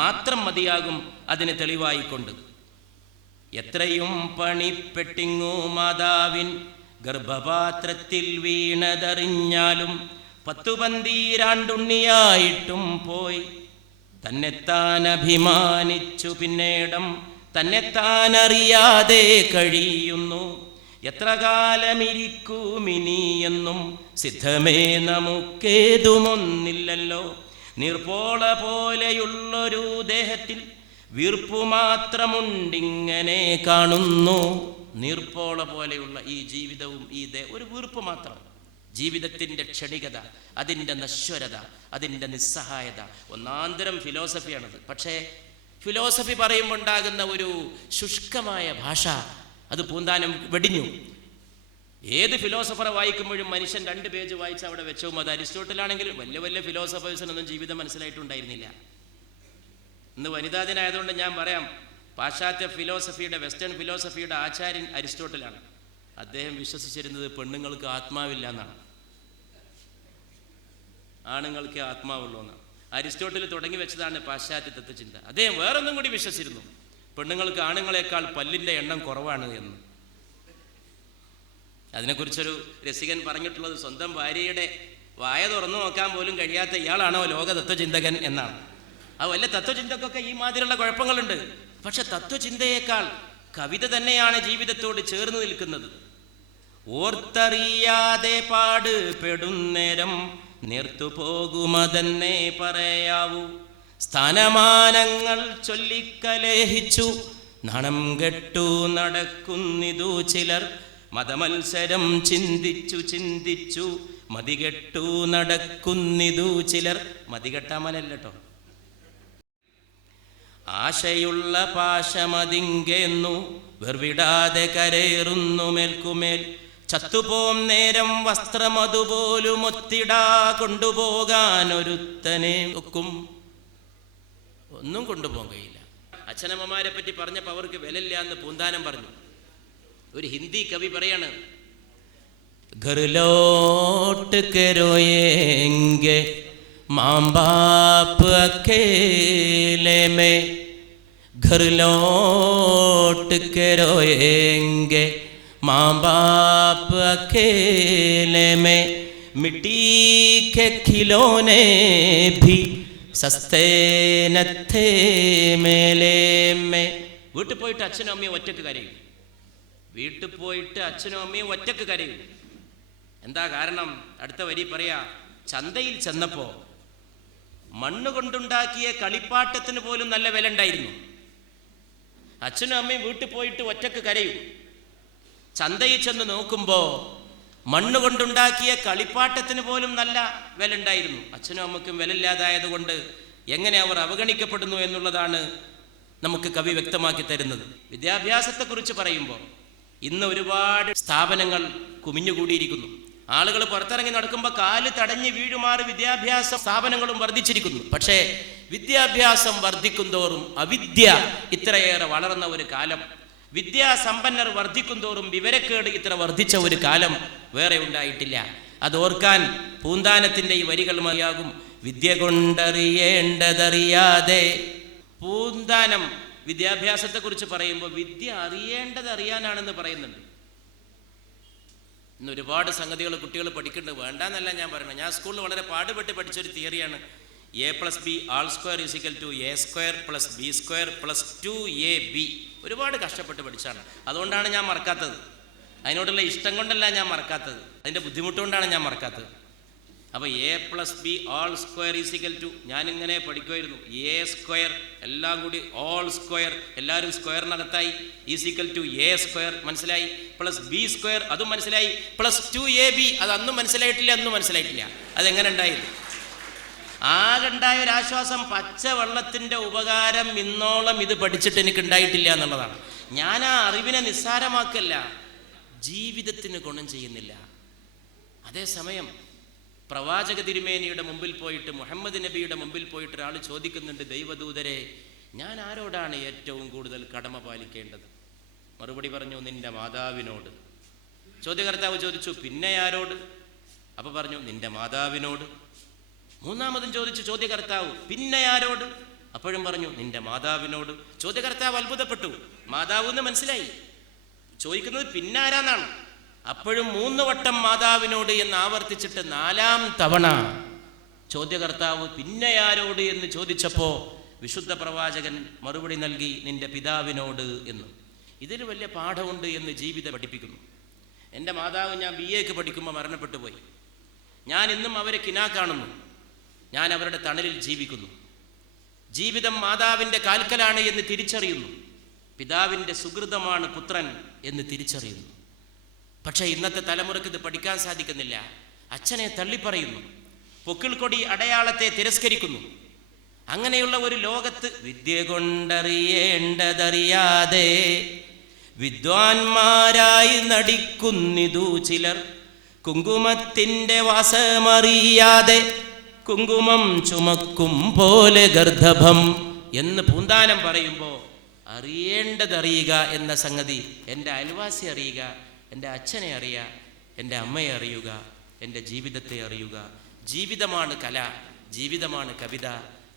മാത്രം മതിയാകും അതിന് തെളിവായിക്കൊണ്ട്. എത്രയും പണിപ്പെട്ടിങ്ങു മാതാവിൻ ഗർഭപാത്രത്തിൽ വീണതറിഞ്ഞാലും 10 പന്തീരാണ്ടുണ്ണിയായിട്ടും പോയി തന്നെത്താൻ അഭിമാനിച്ചു പിന്നേടം തന്നെത്താൻ അറിയാതെ കഴിയുന്നു. എത്ര കാലമിരിക്കുമിനി എന്നും, സിദ്ധമേ നമുക്കേതുമൊന്നില്ലല്ലോ. നീർപ്പോള പോലെയുള്ളൊരു ദേഹത്തിൽ വീർപ്പു മാത്രമുണ്ടിങ്ങനെ കാണുന്നു. നീർപ്പോള പോലെയുള്ള ഈ ജീവിതവും ഈ ഒരു വീർപ്പ് മാത്രം. ജീവിതത്തിൻ്റെ ക്ഷണികത, അതിൻ്റെ നശ്വരത, അതിൻ്റെ നിസ്സഹായത, ഒന്നാന്തരം ഫിലോസഫിയാണത്. പക്ഷേ ഫിലോസഫി പറയുമ്പോൾ ഉണ്ടാകുന്ന ഒരു ശുഷ്കമായ ഭാഷ, അത് പൂന്താനം വെടിഞ്ഞു. ഏത് ഫിലോസഫറെ വായിക്കുമ്പോഴും മനുഷ്യൻ 2 പേജ് വായിച്ച് അവിടെ വെച്ചവും. അത് അരിസ്റ്റോട്ടിലാണെങ്കിലും വലിയ വലിയ ഫിലോസഫേഴ്സിനൊന്നും ജീവിതം മനസ്സിലായിട്ടുണ്ടായിരുന്നില്ല. ഇന്ന് വനിതാ ദിനായതുകൊണ്ട് ഞാൻ പറയാം, പാശ്ചാത്യ ഫിലോസഫിയുടെ, വെസ്റ്റേൺ ഫിലോസഫിയുടെ ആചാര്യൻ അരിസ്റ്റോട്ടിലാണ്. അദ്ദേഹം വിശ്വസിച്ചിരുന്നത് പെണ്ണുങ്ങൾക്ക് ആത്മാവില്ല എന്നാണ്, ആണുങ്ങൾക്ക് ആത്മാവുള്ളൂ എന്നാണ്. അരിസ്റ്റോട്ടിൽ തുടങ്ങി വെച്ചതാണ് പാശ്ചാത്യ തത്വചിന്ത. അദ്ദേഹം വേറൊന്നും കൂടി വിശ്വസിച്ചിരുന്നു, പെണ്ണുങ്ങൾക്ക് ആണുങ്ങളെക്കാൾ പല്ലിൻ്റെ എണ്ണം കുറവാണ് എന്ന്. അതിനെക്കുറിച്ചൊരു രസികൻ പറഞ്ഞിട്ടുള്ളത്, സ്വന്തം ഭാര്യയുടെ വായ തുറന്നു നോക്കാൻ പോലും കഴിയാത്ത ഇയാളാണോ ലോക തത്വചിന്തകൻ എന്നാണ്. ആ വല്ല തത്വചിന്തക്കൊക്കെ ഈ മാതിരിയുള്ള കുഴപ്പങ്ങളുണ്ട്. പക്ഷെ തത്വചിന്തയേക്കാൾ കവിത തന്നെയാണ് ജീവിതത്തോട് ചേർന്ന് നിൽക്കുന്നത്. ഓർത്തറിയാതെ പാട് പെടുന്നേരം നേർത്തു പോകുമതെന്നെ പറയാവൂ. സ്ഥാനമാനങ്ങൾ ചൊല്ലിക്കലേഹിച്ചു നാണം കെട്ടു നടക്കുന്നിതു ചിലർ. മതമത്സരം ചിന്തിച്ചു ചിന്തിച്ചു മതികെട്ടു നടക്കുന്നിതു ചിലർ. മതികെട്ടാമലല്ലോ. ആശയുള്ള പാശമതിങ്കെന്നു വെർവിടാതെ കരേറുന്നു മേൽക്കുമേൽ. ചത്തുപോം നേരം വസ്ത്രം അതുപോലും ഒത്തിടാ കൊണ്ടുപോകാൻ ഒരുത്തനെ ഒക്കും. ഒന്നും കൊണ്ടുപോകാൻ കഴിയില്ല. അച്ഛനമ്മമാരെ പറ്റി പറഞ്ഞപ്പോൾ അവർക്ക് വിലയില്ല എന്ന് പൂന്താനം പറഞ്ഞു. ഒരു ഹിന്ദി കവി പറയാണ്, घर लौट के रोएंगे माँ बाप अकेले में. घर लौट के रोएंगे माँ बाप अकेले में. मिट्टी के खिलौने भी സസ്തേ നത്തേ മേലേമേ. വീട്ടിൽ പോയിട്ട് അച്ഛനും അമ്മയും ഒറ്റക്ക് കരയും. വീട്ടിൽ പോയിട്ട് അച്ഛനും അമ്മയും ഒറ്റക്ക് കരയും. എന്താ കാരണം? അടുത്ത വരി പറയാ, ചന്തയിൽ ചെന്നപ്പോൾ മണ്ണ് കൊണ്ടുണ്ടാക്കിയ കളിപ്പാട്ടത്തിന് പോലും നല്ല വില ഉണ്ടായിരുന്നു. അച്ഛനും അമ്മയും വീട്ടിൽ പോയിട്ട് ഒറ്റക്ക് കരയും. ചന്തയിൽ ചെന്ന് നോക്കുമ്പോൾ മണ്ണ് കൊണ്ടുണ്ടാക്കിയ കളിപ്പാട്ടത്തിന് പോലും നല്ല വില ഉണ്ടായിരുന്നു. അച്ഛനും അമ്മയ്ക്കും വിലയില്ലാതായതുകൊണ്ട് എങ്ങനെ അവർ അവഗണിക്കപ്പെടുന്നു എന്നുള്ളതാണ് നമുക്ക് കവി വ്യക്തമാക്കി തരുന്നത്. വിദ്യാഭ്യാസത്തെക്കുറിച്ച് പറയുമ്പോൾ ഇന്ന് ഒരുപാട് സ്ഥാപനങ്ങൾ കുമിഞ്ഞുകൂടിയിരിക്കുന്നു. ആളുകൾ പുറത്തിറങ്ങി നടക്കുമ്പോൾ കാല് തടഞ്ഞ് വീഴുമാറി വിദ്യാഭ്യാസ സ്ഥാപനങ്ങളും വർദ്ധിച്ചിരിക്കുന്നു. പക്ഷേ വിദ്യാഭ്യാസം വർദ്ധിക്കുന്തോറും അവിദ്യ ഇത്രയേറെ വളർന്ന ഒരു കാലം, വിദ്യാസമ്പന്നർ വർദ്ധിക്കുന്തോറും വിവരക്കേട് ഇത്ര വർദ്ധിച്ച ഒരു കാലം വേറെ ഉണ്ടായിട്ടില്ല. അതോർക്കാൻ പൂന്താനത്തിൻ്റെ ഈ വരികൾ മതിയാകും. വിദ്യ കൊണ്ടറിയേണ്ടതറിയാതെ. പൂന്താനം വിദ്യാഭ്യാസത്തെക്കുറിച്ച് പറയുമ്പോൾ വിദ്യ അറിയേണ്ടതറിയാനാണെന്ന് പറയുന്നുണ്ട്. ഇന്ന് ഒരുപാട് സംഗതികൾ കുട്ടികൾ പഠിക്കുന്നുണ്ട്, വേണ്ടാന്നല്ല ഞാൻ പറയുന്നത്. ഞാൻ സ്കൂളിൽ വളരെ പാടുപെട്ട് പഠിച്ചൊരു തിയറിയാണ് a+b²=2ab²+b²+2ab. ഒരുപാട് കഷ്ടപ്പെട്ട് പഠിച്ചാണ്. അതുകൊണ്ടാണ് ഞാൻ മറക്കാത്തത്. അതിനോടുള്ള ഇഷ്ടം കൊണ്ടല്ല ഞാൻ മറക്കാത്തത്, അതിൻ്റെ ബുദ്ധിമുട്ടുകൊണ്ടാണ് ഞാൻ മറക്കാത്തത്. അപ്പോൾ a+b² ഞാനിങ്ങനെ പഠിക്കുമായിരുന്നു. a² എല്ലാം കൂടി all² എല്ലാവരും സ്ക്വയറിനകത്തായി a² മനസ്സിലായി, +b² അതും മനസ്സിലായി, +2ab അത് അന്നും മനസ്സിലായിട്ടില്ല, അന്നും മനസ്സിലായിട്ടില്ല. അതെങ്ങനെ ഉണ്ടായിരുന്നു? ആകെണ്ടായ ഒരാശ്വാസം പച്ചവെള്ളത്തിൻ്റെ ഉപകാരം ഇന്നോളം ഇത് പഠിച്ചിട്ട് എനിക്ക് ഉണ്ടായിട്ടില്ല എന്നുള്ളതാണ്. ഞാൻ ആ അറിവിനെ നിസ്സാരമാക്കല്ല, ജീവിതത്തിന് ഗുണം ചെയ്യുന്നില്ല. അതേസമയം പ്രവാചക തിരുമേനിയുടെ മുമ്പിൽ പോയിട്ട്, മുഹമ്മദ് നബിയുടെ മുമ്പിൽ പോയിട്ട് ഒരാൾ ചോദിക്കുന്നുണ്ട്, ദൈവദൂതരെ, ഞാൻ ആരോടാണ് ഏറ്റവും കൂടുതൽ കടമ പാലിക്കേണ്ടത്? മറുപടി പറഞ്ഞു, നിന്റെ മാതാവിനോട്. ചോദ്യകർത്താവ് ചോദിച്ചു, പിന്നെ ആരോട്? അപ്പോൾ പറഞ്ഞു, നിന്റെ മാതാവിനോട്. മൂന്നാമതും ചോദിച്ചു ചോദ്യകർത്താവ്, പിന്നെ ആരോട്? അപ്പോഴും പറഞ്ഞു, നിന്റെ മാതാവിനോട്. ചോദ്യകർത്താവ് അത്ഭുതപ്പെട്ടു, മാതാവ് എന്ന് മനസ്സിലായി, ചോദിക്കുന്നത് പിന്നെ ആരാന്നാണ്. അപ്പോഴും 3 വട്ടം മാതാവിനോട് എന്ന് ആവർത്തിച്ചിട്ട് 4ാം തവണ ചോദ്യകർത്താവ് പിന്നെ ആരോട് എന്ന് ചോദിച്ചപ്പോൾ വിശുദ്ധ പ്രവാചകൻ മറുപടി നൽകി, നിന്റെ പിതാവിനോട് എന്ന്. ഇതിന് വലിയ പാഠമുണ്ട് എന്ന് ജീവിതം പഠിപ്പിക്കുന്നു. എൻ്റെ മാതാവ് ഞാൻ BA പഠിക്കുമ്പോൾ മരണപ്പെട്ടു പോയി. ഞാൻ ഇന്നും അവരെ കിനാ കാണുന്നു, ഞാൻ അവരുടെ തണലിൽ ജീവിക്കുന്നു. ജീവിതം മാതാവിൻ്റെ കാൽക്കലാണ് എന്ന് തിരിച്ചറിയുന്നു, പിതാവിൻ്റെ സുഹൃതമാണ് പുത്രൻ എന്ന് തിരിച്ചറിയുന്നു. പക്ഷേ ഇന്നത്തെ തലമുറയ്ക്ക് ഇത് പഠിക്കാൻ സാധിക്കുന്നില്ല. അച്ഛനെ തള്ളിപ്പറയുന്നു, പൊക്കിൾക്കൊടി അടയാളത്തെ തിരസ്കരിക്കുന്നു. അങ്ങനെയുള്ള ഒരു ലോകത്ത് വിദ്യ കൊണ്ടറിയേണ്ടതറിയാതെ വിദ്വാൻമാരായി നടിക്കുന്നിതു ചിലർ, കുങ്കുമത്തിൻ്റെ വാസമറിയാതെ കുങ്കുമം ചുമക്കും പോലെ ഗർദ്ധഭം എന്ന് പൂന്താനം പറയുമ്പോൾ അറിയേണ്ടതറിയുക എന്ന സംഗതി, എൻ്റെ അയൽവാസി അറിയുക, എൻ്റെ അച്ഛനെ അറിയുക, എൻ്റെ അമ്മയെ അറിയുക, എൻ്റെ ജീവിതത്തെ അറിയുക. ജീവിതമാണ് കല, ജീവിതമാണ് കവിത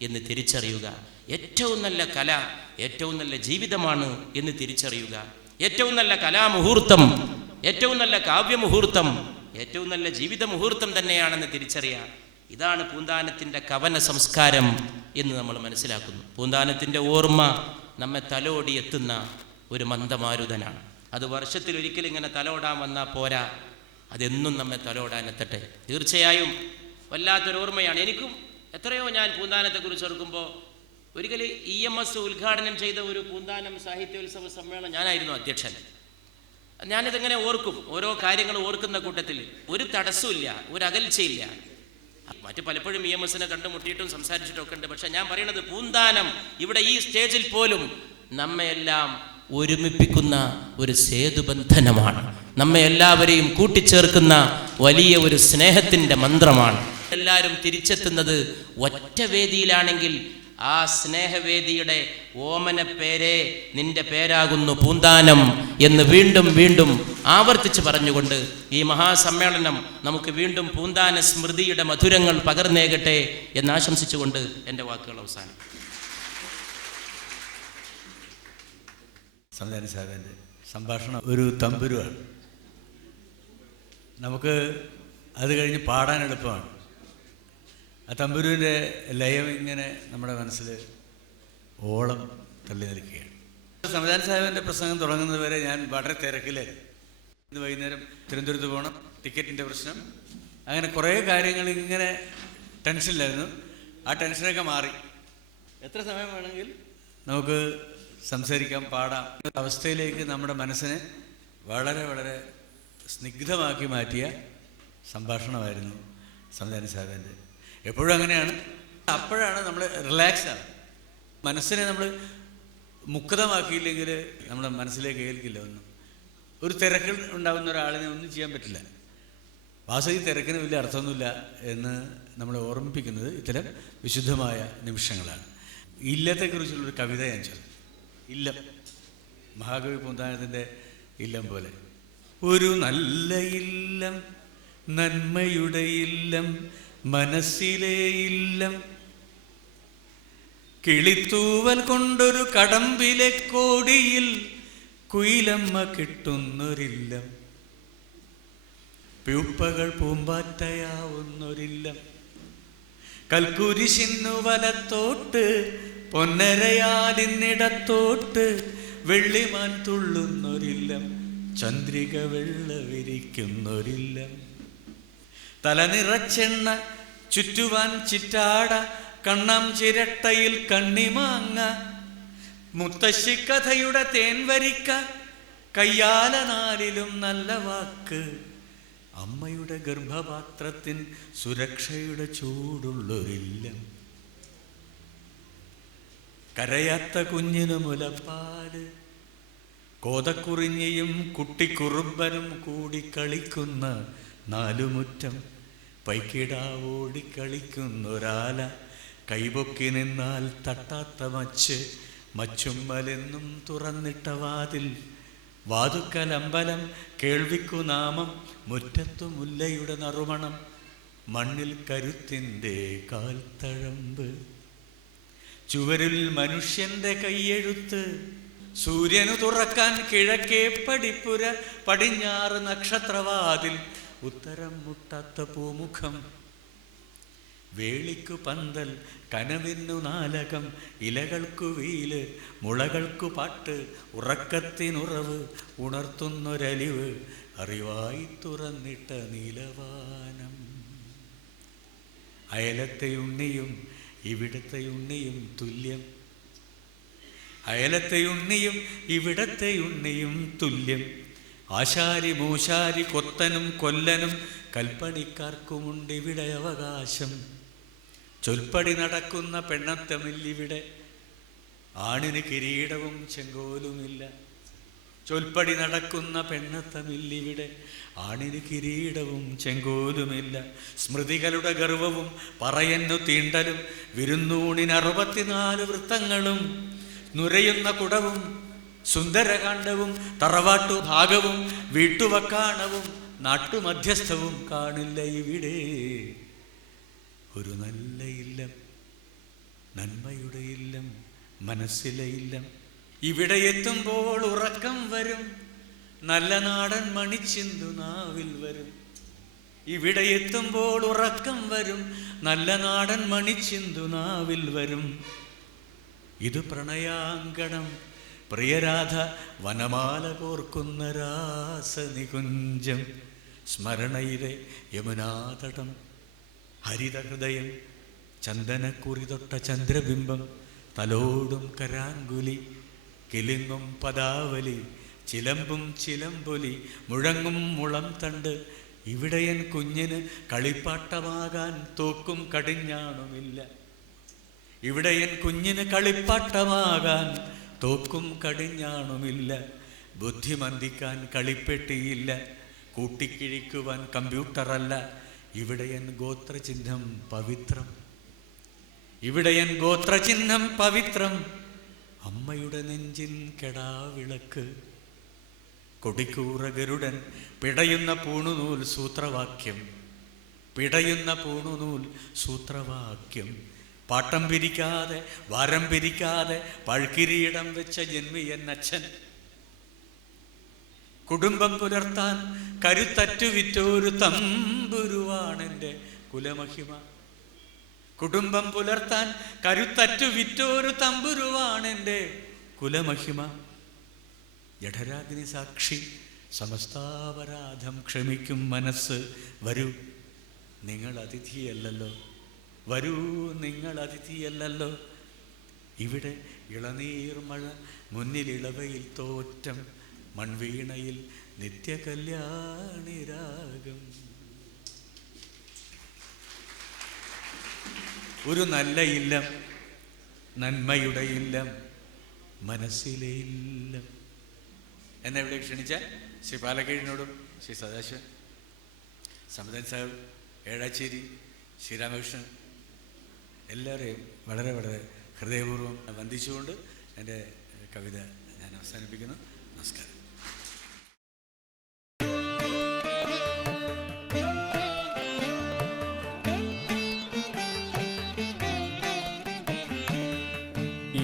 എന്ന് തിരിച്ചറിയുക. ഏറ്റവും നല്ല കല, ഏറ്റവും നല്ല ജീവിതമാണ് എന്ന് തിരിച്ചറിയുക. ഏറ്റവും നല്ല കലാമുഹൂർത്തം, ഏറ്റവും നല്ല കാവ്യമുഹൂർത്തം, ഏറ്റവും നല്ല ജീവിത മുഹൂർത്തം തന്നെയാണെന്ന് തിരിച്ചറിയുക. ഇതാണ് പൂന്താനത്തിൻ്റെ കവന സംസ്കാരം എന്ന് നമ്മൾ മനസ്സിലാക്കുന്നു. പൂന്താനത്തിൻ്റെ ഓർമ്മ നമ്മെ തലോടി എത്തുന്ന ഒരു മന്ദമാരുതനാണ്. അത് വർഷത്തിലൊരിക്കലും ഇങ്ങനെ തലോടാൻ വന്നാൽ പോരാ, അതെന്നും നമ്മെ തലോടാൻ എത്തട്ടെ. തീർച്ചയായും വല്ലാത്തൊരു ഓർമ്മയാണ്. എനിക്കും എത്രയോ ഞാൻ പൂന്താനത്തെക്കുറിച്ച് ഓർക്കുമ്പോൾ, ഒരിക്കൽ EMS ഉദ്ഘാടനം ചെയ്ത ഒരു പൂന്താനം സാഹിത്യോത്സവ സമ്മേളനം ഞാനായിരുന്നു അധ്യക്ഷൻ. ഞാനിതെങ്ങനെ ഓർക്കും, ഓരോ കാര്യങ്ങൾ ഓർക്കുന്ന കൂട്ടത്തിൽ ഒരു തടസ്സമില്ല, ഒരു അകൽച്ചയില്ല. മറ്റ് പലപ്പോഴും EMSനെ കണ്ടുമുട്ടിയിട്ടും സംസാരിച്ചിട്ടൊക്കെ ഉണ്ട്. പക്ഷെ ഞാൻ പറയുന്നത്, പൂന്താനം ഇവിടെ ഈ സ്റ്റേജിൽ പോലും നമ്മയെല്ലാം ഒരുമിപ്പിക്കുന്ന ഒരു സേതുബന്ധനമാണ്, നമ്മെ എല്ലാവരെയും കൂട്ടിച്ചേർക്കുന്ന വലിയ ഒരു സ്നേഹത്തിൻ്റെ മന്ത്രമാണ്. എല്ലാവരും തിരിച്ചെത്തുന്നത് ഒറ്റ വേദിയിലാണെങ്കിൽ ആ സ്നേഹവേദിയുടെ ഓമന പേരേ നിന്റെ പേരാകുന്നു പൂന്താനം എന്ന് വീണ്ടും വീണ്ടും ആവർത്തിച്ച് പറഞ്ഞുകൊണ്ട് ഈ മഹാസമ്മേളനം നമുക്ക് വീണ്ടും പൂന്താന സ്മൃതിയുടെ മധുരങ്ങൾ പകർന്നേകട്ടെ എന്ന് ആശംസിച്ചുകൊണ്ട് എൻ്റെ വാക്കുകൾ അവസാനം. സംവിധാന സാഹിബിൻ്റെ സംഭാഷണം ഒരു തമ്പുരുവാണ്. നമുക്ക് അത് കഴിഞ്ഞ് പാടാൻ എളുപ്പമാണ്. ആ തമ്പുരുവിൻ്റെ ലയം ഇങ്ങനെ നമ്മുടെ മനസ്സിൽ ഓളം തള്ളി നിൽക്കുകയാണ്. സംവിധാന സാഹിബിൻ്റെ പ്രസംഗം തുടങ്ങുന്നത് വരെ ഞാൻ വളരെ തിരക്കിലായിരുന്നു. ഇന്ന് വൈകുന്നേരം തിരുവനന്തപുരത്ത് പോകണം, ടിക്കറ്റിൻ്റെ പ്രശ്നം, അങ്ങനെ കുറേ കാര്യങ്ങൾ ഇങ്ങനെ ടെൻഷനിലായിരുന്നു. ആ ടെൻഷനൊക്കെ മാറി. എത്ര സമയം വേണമെങ്കിൽ നമുക്ക് സംസാരിക്കാം, പാടാം. അവസ്ഥയിലേക്ക് നമ്മുടെ മനസ്സിനെ വളരെ വളരെ സ്നിഗ്ധമാക്കി മാറ്റിയ സംഭാഷണമായിരുന്നു സംവിധാനം സാഹിബിൻ്റെ. എപ്പോഴും അങ്ങനെയാണ്. അപ്പോഴാണ് നമ്മൾ റിലാക്സാണ്. മനസ്സിനെ നമ്മൾ മുക്തമാക്കിയില്ലെങ്കിൽ നമ്മുടെ മനസ്സിലേക്ക് കേൾക്കില്ല ഒന്നും. ഒരു തിരക്കിൽ ഉണ്ടാകുന്ന ഒരാളിനെ ഒന്നും ചെയ്യാൻ പറ്റില്ല. വാസ്തവത്തിൽ തിരക്കിന് വലിയ അർത്ഥമൊന്നുമില്ല എന്ന് നമ്മളെ ഓർമ്മിപ്പിക്കുന്നത് ഇത്തരം വിശുദ്ധമായ നിമിഷങ്ങളാണ്. ഇല്ലത്തെക്കുറിച്ചുള്ളൊരു കവിത ഞാൻ ചൊല്ലും. ഇല്ലം, മഹാകവി പൂന്താനത്തിൻ്റെ ഇല്ലം പോലെ. ഒരു നല്ല ഇല്ലം, നന്മയുടെ ഇല്ലം, മനസ്സിലെ ഇല്ലം, കിളിത്തൂവൽ കൊണ്ടൊരു കടമ്പിലെ കോടിയിൽ കുയിലമ്മ കിട്ടുന്നൊരില്ലം, പ്യൂപ്പകൾ പൂമ്പാറ്റയാവുന്നൊരില്ലം, കൽക്കുരിശിന്നു വലത്തോട്ട് പൊന്നരയാലിന്നിടത്തോട്ട് വെള്ളിമാൻ തുള്ളുന്നൊരില്ലം, ചന്ദ്രിക വെള്ള വിരിക്കുന്നൊരില്ലം, തലനിറച്ചെണ്ണ ചുറ്റുവാൻ ചിറ്റാട, കണ്ണം ചിരട്ടയിൽ കണ്ണിമാങ്ങ, മുത്തശ്ശിക്കഥയുടെ തേൻവരിക്ക, കയ്യാല നാലിലും നല്ല വാക്ക്, അമ്മയുടെ ഗർഭപാത്രത്തിൻ സുരക്ഷയുടെ ചൂടുള്ളൊരില്ലം, കരയാത്ത കുഞ്ഞിനു മുലപ്പാല്, കോതക്കുറിഞ്ഞിയും കുട്ടിക്കുറുമ്പനും കൂടി കളിക്കുന്ന നാലുമുറ്റം, പൈക്കിടാവോടിക്കളിക്കുന്നൊരാല, കൈപൊക്കി നിന്നാൽ തട്ടാത്ത മച്ച്, മച്ചുമ്മലെന്നും തുറന്നിട്ട വാതിൽ, വാതുക്കലമ്പലം കേൾവിക്കു നാമം, മുറ്റത്തു മുല്ലയുടെ നറുമണം, മണ്ണിൽ കരുത്തിൻ്റെ കാൽത്തഴമ്പ്, ചുവരിൽ മനുഷ്യൻ്റെ കൈയെഴുത്ത്, സൂര്യനു തുറക്കാൻ കിഴക്കേ പടിപ്പുര, പടിഞ്ഞാറ് നക്ഷത്രവാതിൽ, ഉത്തരം മുട്ടാത്ത പൂമുഖം, വേളിക്കു പന്തൽ, കനവിന്നു നാലകം, ഇലകൾക്കു വീല്, മുളകൾക്കു പാട്ട്, ഉറക്കത്തിനുറവ്, ഉണർത്തുന്നൊരലിവ്, അറിവായി തുറന്നിട്ട നീലവാനം, അയലത്തെ ഉണ്ണിയും ഇവിടത്തെ ഉണ്ണിയും തുല്യം, അയലത്തെ ഉണ്ണിയും ഇവിടത്തെ ഉണ്ണിയും തുല്യം, ആശാരി മൂശാരി കൊത്തനും കൊല്ലനും കൽപ്പണിക്കാർക്കുമുണ്ട് ഇവിടെ അവകാശം, ചൊൽപ്പടി നടക്കുന്ന പെണ്ണത്തമില്ലിവിടെ, ആണിന് കിരീടവും ചെങ്കോലുമില്ല, ചൊൽപ്പടി നടക്കുന്ന പെണ്ണത്തമില്ലിവിടെ, ആണിന് കിരീടവും ചെങ്കോലുമില്ല, സ്മൃതികളുടെ ഗർവവും പറയന്നു തീണ്ടലും, വിരുന്നൂണിന് 64 വൃത്തങ്ങളും, നുരയുന്ന കുടവും സുന്ദരകാണ്ഡവും, തറവാട്ടു ഭാഗവും വീട്ടുവക്കാണവും നാട്ടുമധ്യസ്ഥവും കാണില്ല ഇവിടെ. ഒരു നല്ല ഇല്ലം, നന്മയുടെ ഇല്ലം, മനസ്സിലെ ഇല്ലം, ഇവിടെ എത്തുമ്പോൾ ഉറക്കം വരും, നല്ല നാടൻ മണിച്ചിന്തു നാവിൽ വരും, ഇവിടെ എത്തുമ്പോൾ ഉറക്കം വരും, നല്ല നാടൻ മണിച്ചിന്തു നാവിൽ വരും, ഇത് പ്രണയാങ്കണം, പ്രിയരാധ വനമാല കോർക്കുന്ന രാസനികുഞ്ചം, സ്മരണയിലെ യമുനാതടം, ഹരിതഹൃദയം, ചന്ദനക്കുറി തൊട്ട ചന്ദ്രബിംബം, തലോടും കരാങ്കുലി, കിലുങ്ങും പദാവലി, ചിലമ്പും ചിലമ്പൊലി, മുഴങ്ങും മുളം തണ്ട്, ഇവിടെയൻ കുഞ്ഞിന് കളിപ്പാട്ടമാകാൻ തോക്കും കടിഞ്ഞാണുമില്ല, ഇവിടെയൻ കുഞ്ഞിന് കളിപ്പാട്ടമാകാൻ തോക്കും കടിഞ്ഞാണുമില്ല, ബുദ്ധിമന്ദിക്കാൻ കളിപ്പെട്ടിയില്ല, കൂട്ടിക്കിഴിക്കുവാൻ കമ്പ്യൂട്ടറല്ല, ഇവിടെയൻ ഗോത്രചിഹ്നം പവിത്രം, ഇവിടെയൻ ഗോത്രചിഹ്നം പവിത്രം, അമ്മയുടെ നെഞ്ചിൻ കെടാവിളക്ക്, കൊടിക്കൂറ ഗരുഡൻ, പിടയുന്ന പൂണുനൂൽ സൂത്രവാക്യം, പിടയുന്ന പൂണുനൂൽ സൂത്രവാക്യം, പാട്ടം പിരിക്കാതെ വാരം പിരിക്കാതെ പഴുക്കിരീടം വെച്ച ജന്മിയൻ അച്ഛൻ, കുടുംബം പുലർത്താൻ കരുത്തറ്റു വിറ്റോരു തമ്പുരുവാണെൻ്റെ കുലമഹിമ, കുടുംബം പുലർത്താൻ കരുത്തറ്റു വിറ്റോരു തമ്പുരുവാണെൻ്റെ കുലമഹിമ, ജഠരാഗ്നി സാക്ഷി സമസ്താപരാധം ക്ഷമിക്കും മനസ്സ്, വരൂ നിങ്ങൾ അതിഥിയല്ലല്ലോ, വരൂ നിങ്ങൾ അതിഥിയല്ലല്ലോ, ഇവിടെ ഇളനീർ മഴ, മുന്നിൽ ഇളവയിൽ തോറ്റം, മൺവീണയിൽ നിത്യകല്യാണി രാഗം. ഒരു നല്ല ഇല്ലം, നന്മയുടെ ഇല്ലം, മനസ്സിലെ ഇല്ലം എന്നെ ഇവിടെ ക്ഷണിച്ച ശ്രീ പാലക്കീഴിനോടും ശ്രീ സദാശിവൻ, സമദൻ സാഹിബ്, ഏഴാച്ചേരി, ശ്രീരാമകൃഷ്ണൻ എല്ലാവരെയും വളരെ വളരെ ഹൃദയപൂർവ്വം വന്ദിച്ചുകൊണ്ട് എൻ്റെ കവിത ഞാൻ അവസാനിപ്പിക്കുന്നു. നമസ്കാരം.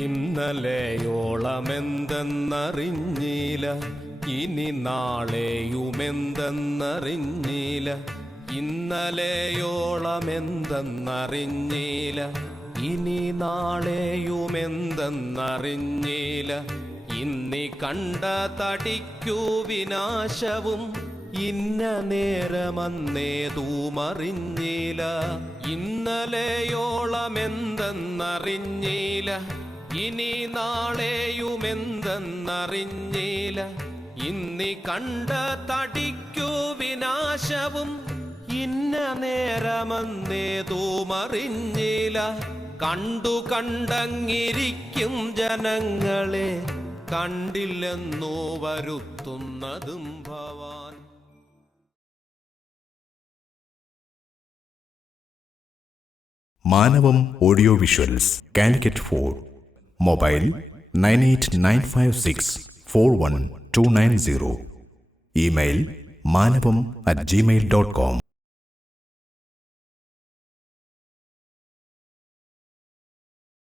ഇന്നലെയോളമെന്തെന്നറിഞ്ഞില്ല, ഇനി നാളെയുമെന്തെന്നറിഞ്ഞില്ല. ഇന്നലെയോളമെന്തെന്നറിഞ്ഞില്ല, ഇനി നാളെയുമെന്തെന്നറിഞ്ഞില്ല. ഇന്നി കണ്ട തടിക്കു വിനാശവും ഇന്ന നേരമന്നേതുമറിഞ്ഞില്ല. ഇന്നലെയോളമെന്തെന്നറിഞ്ഞില്ല, ഇനി നാളെയുമെന്തെന്നറിഞ്ഞില്ല. ഇന്നി കണ്ട തടിക്കു വിനാശവും ഇന്ന നേരമന്നേതുമറിഞ്ഞില്ല. കണ്ടു കണ്ടങ്ങിരിക്കും ജനങ്ങളെ, കണ്ടില്ലെന്നോ വരുത്തുന്നതും ഭവാൻ. Manavam audio visuals Calicut 4. Mobile 9895641290. Email manavam@gmail.com.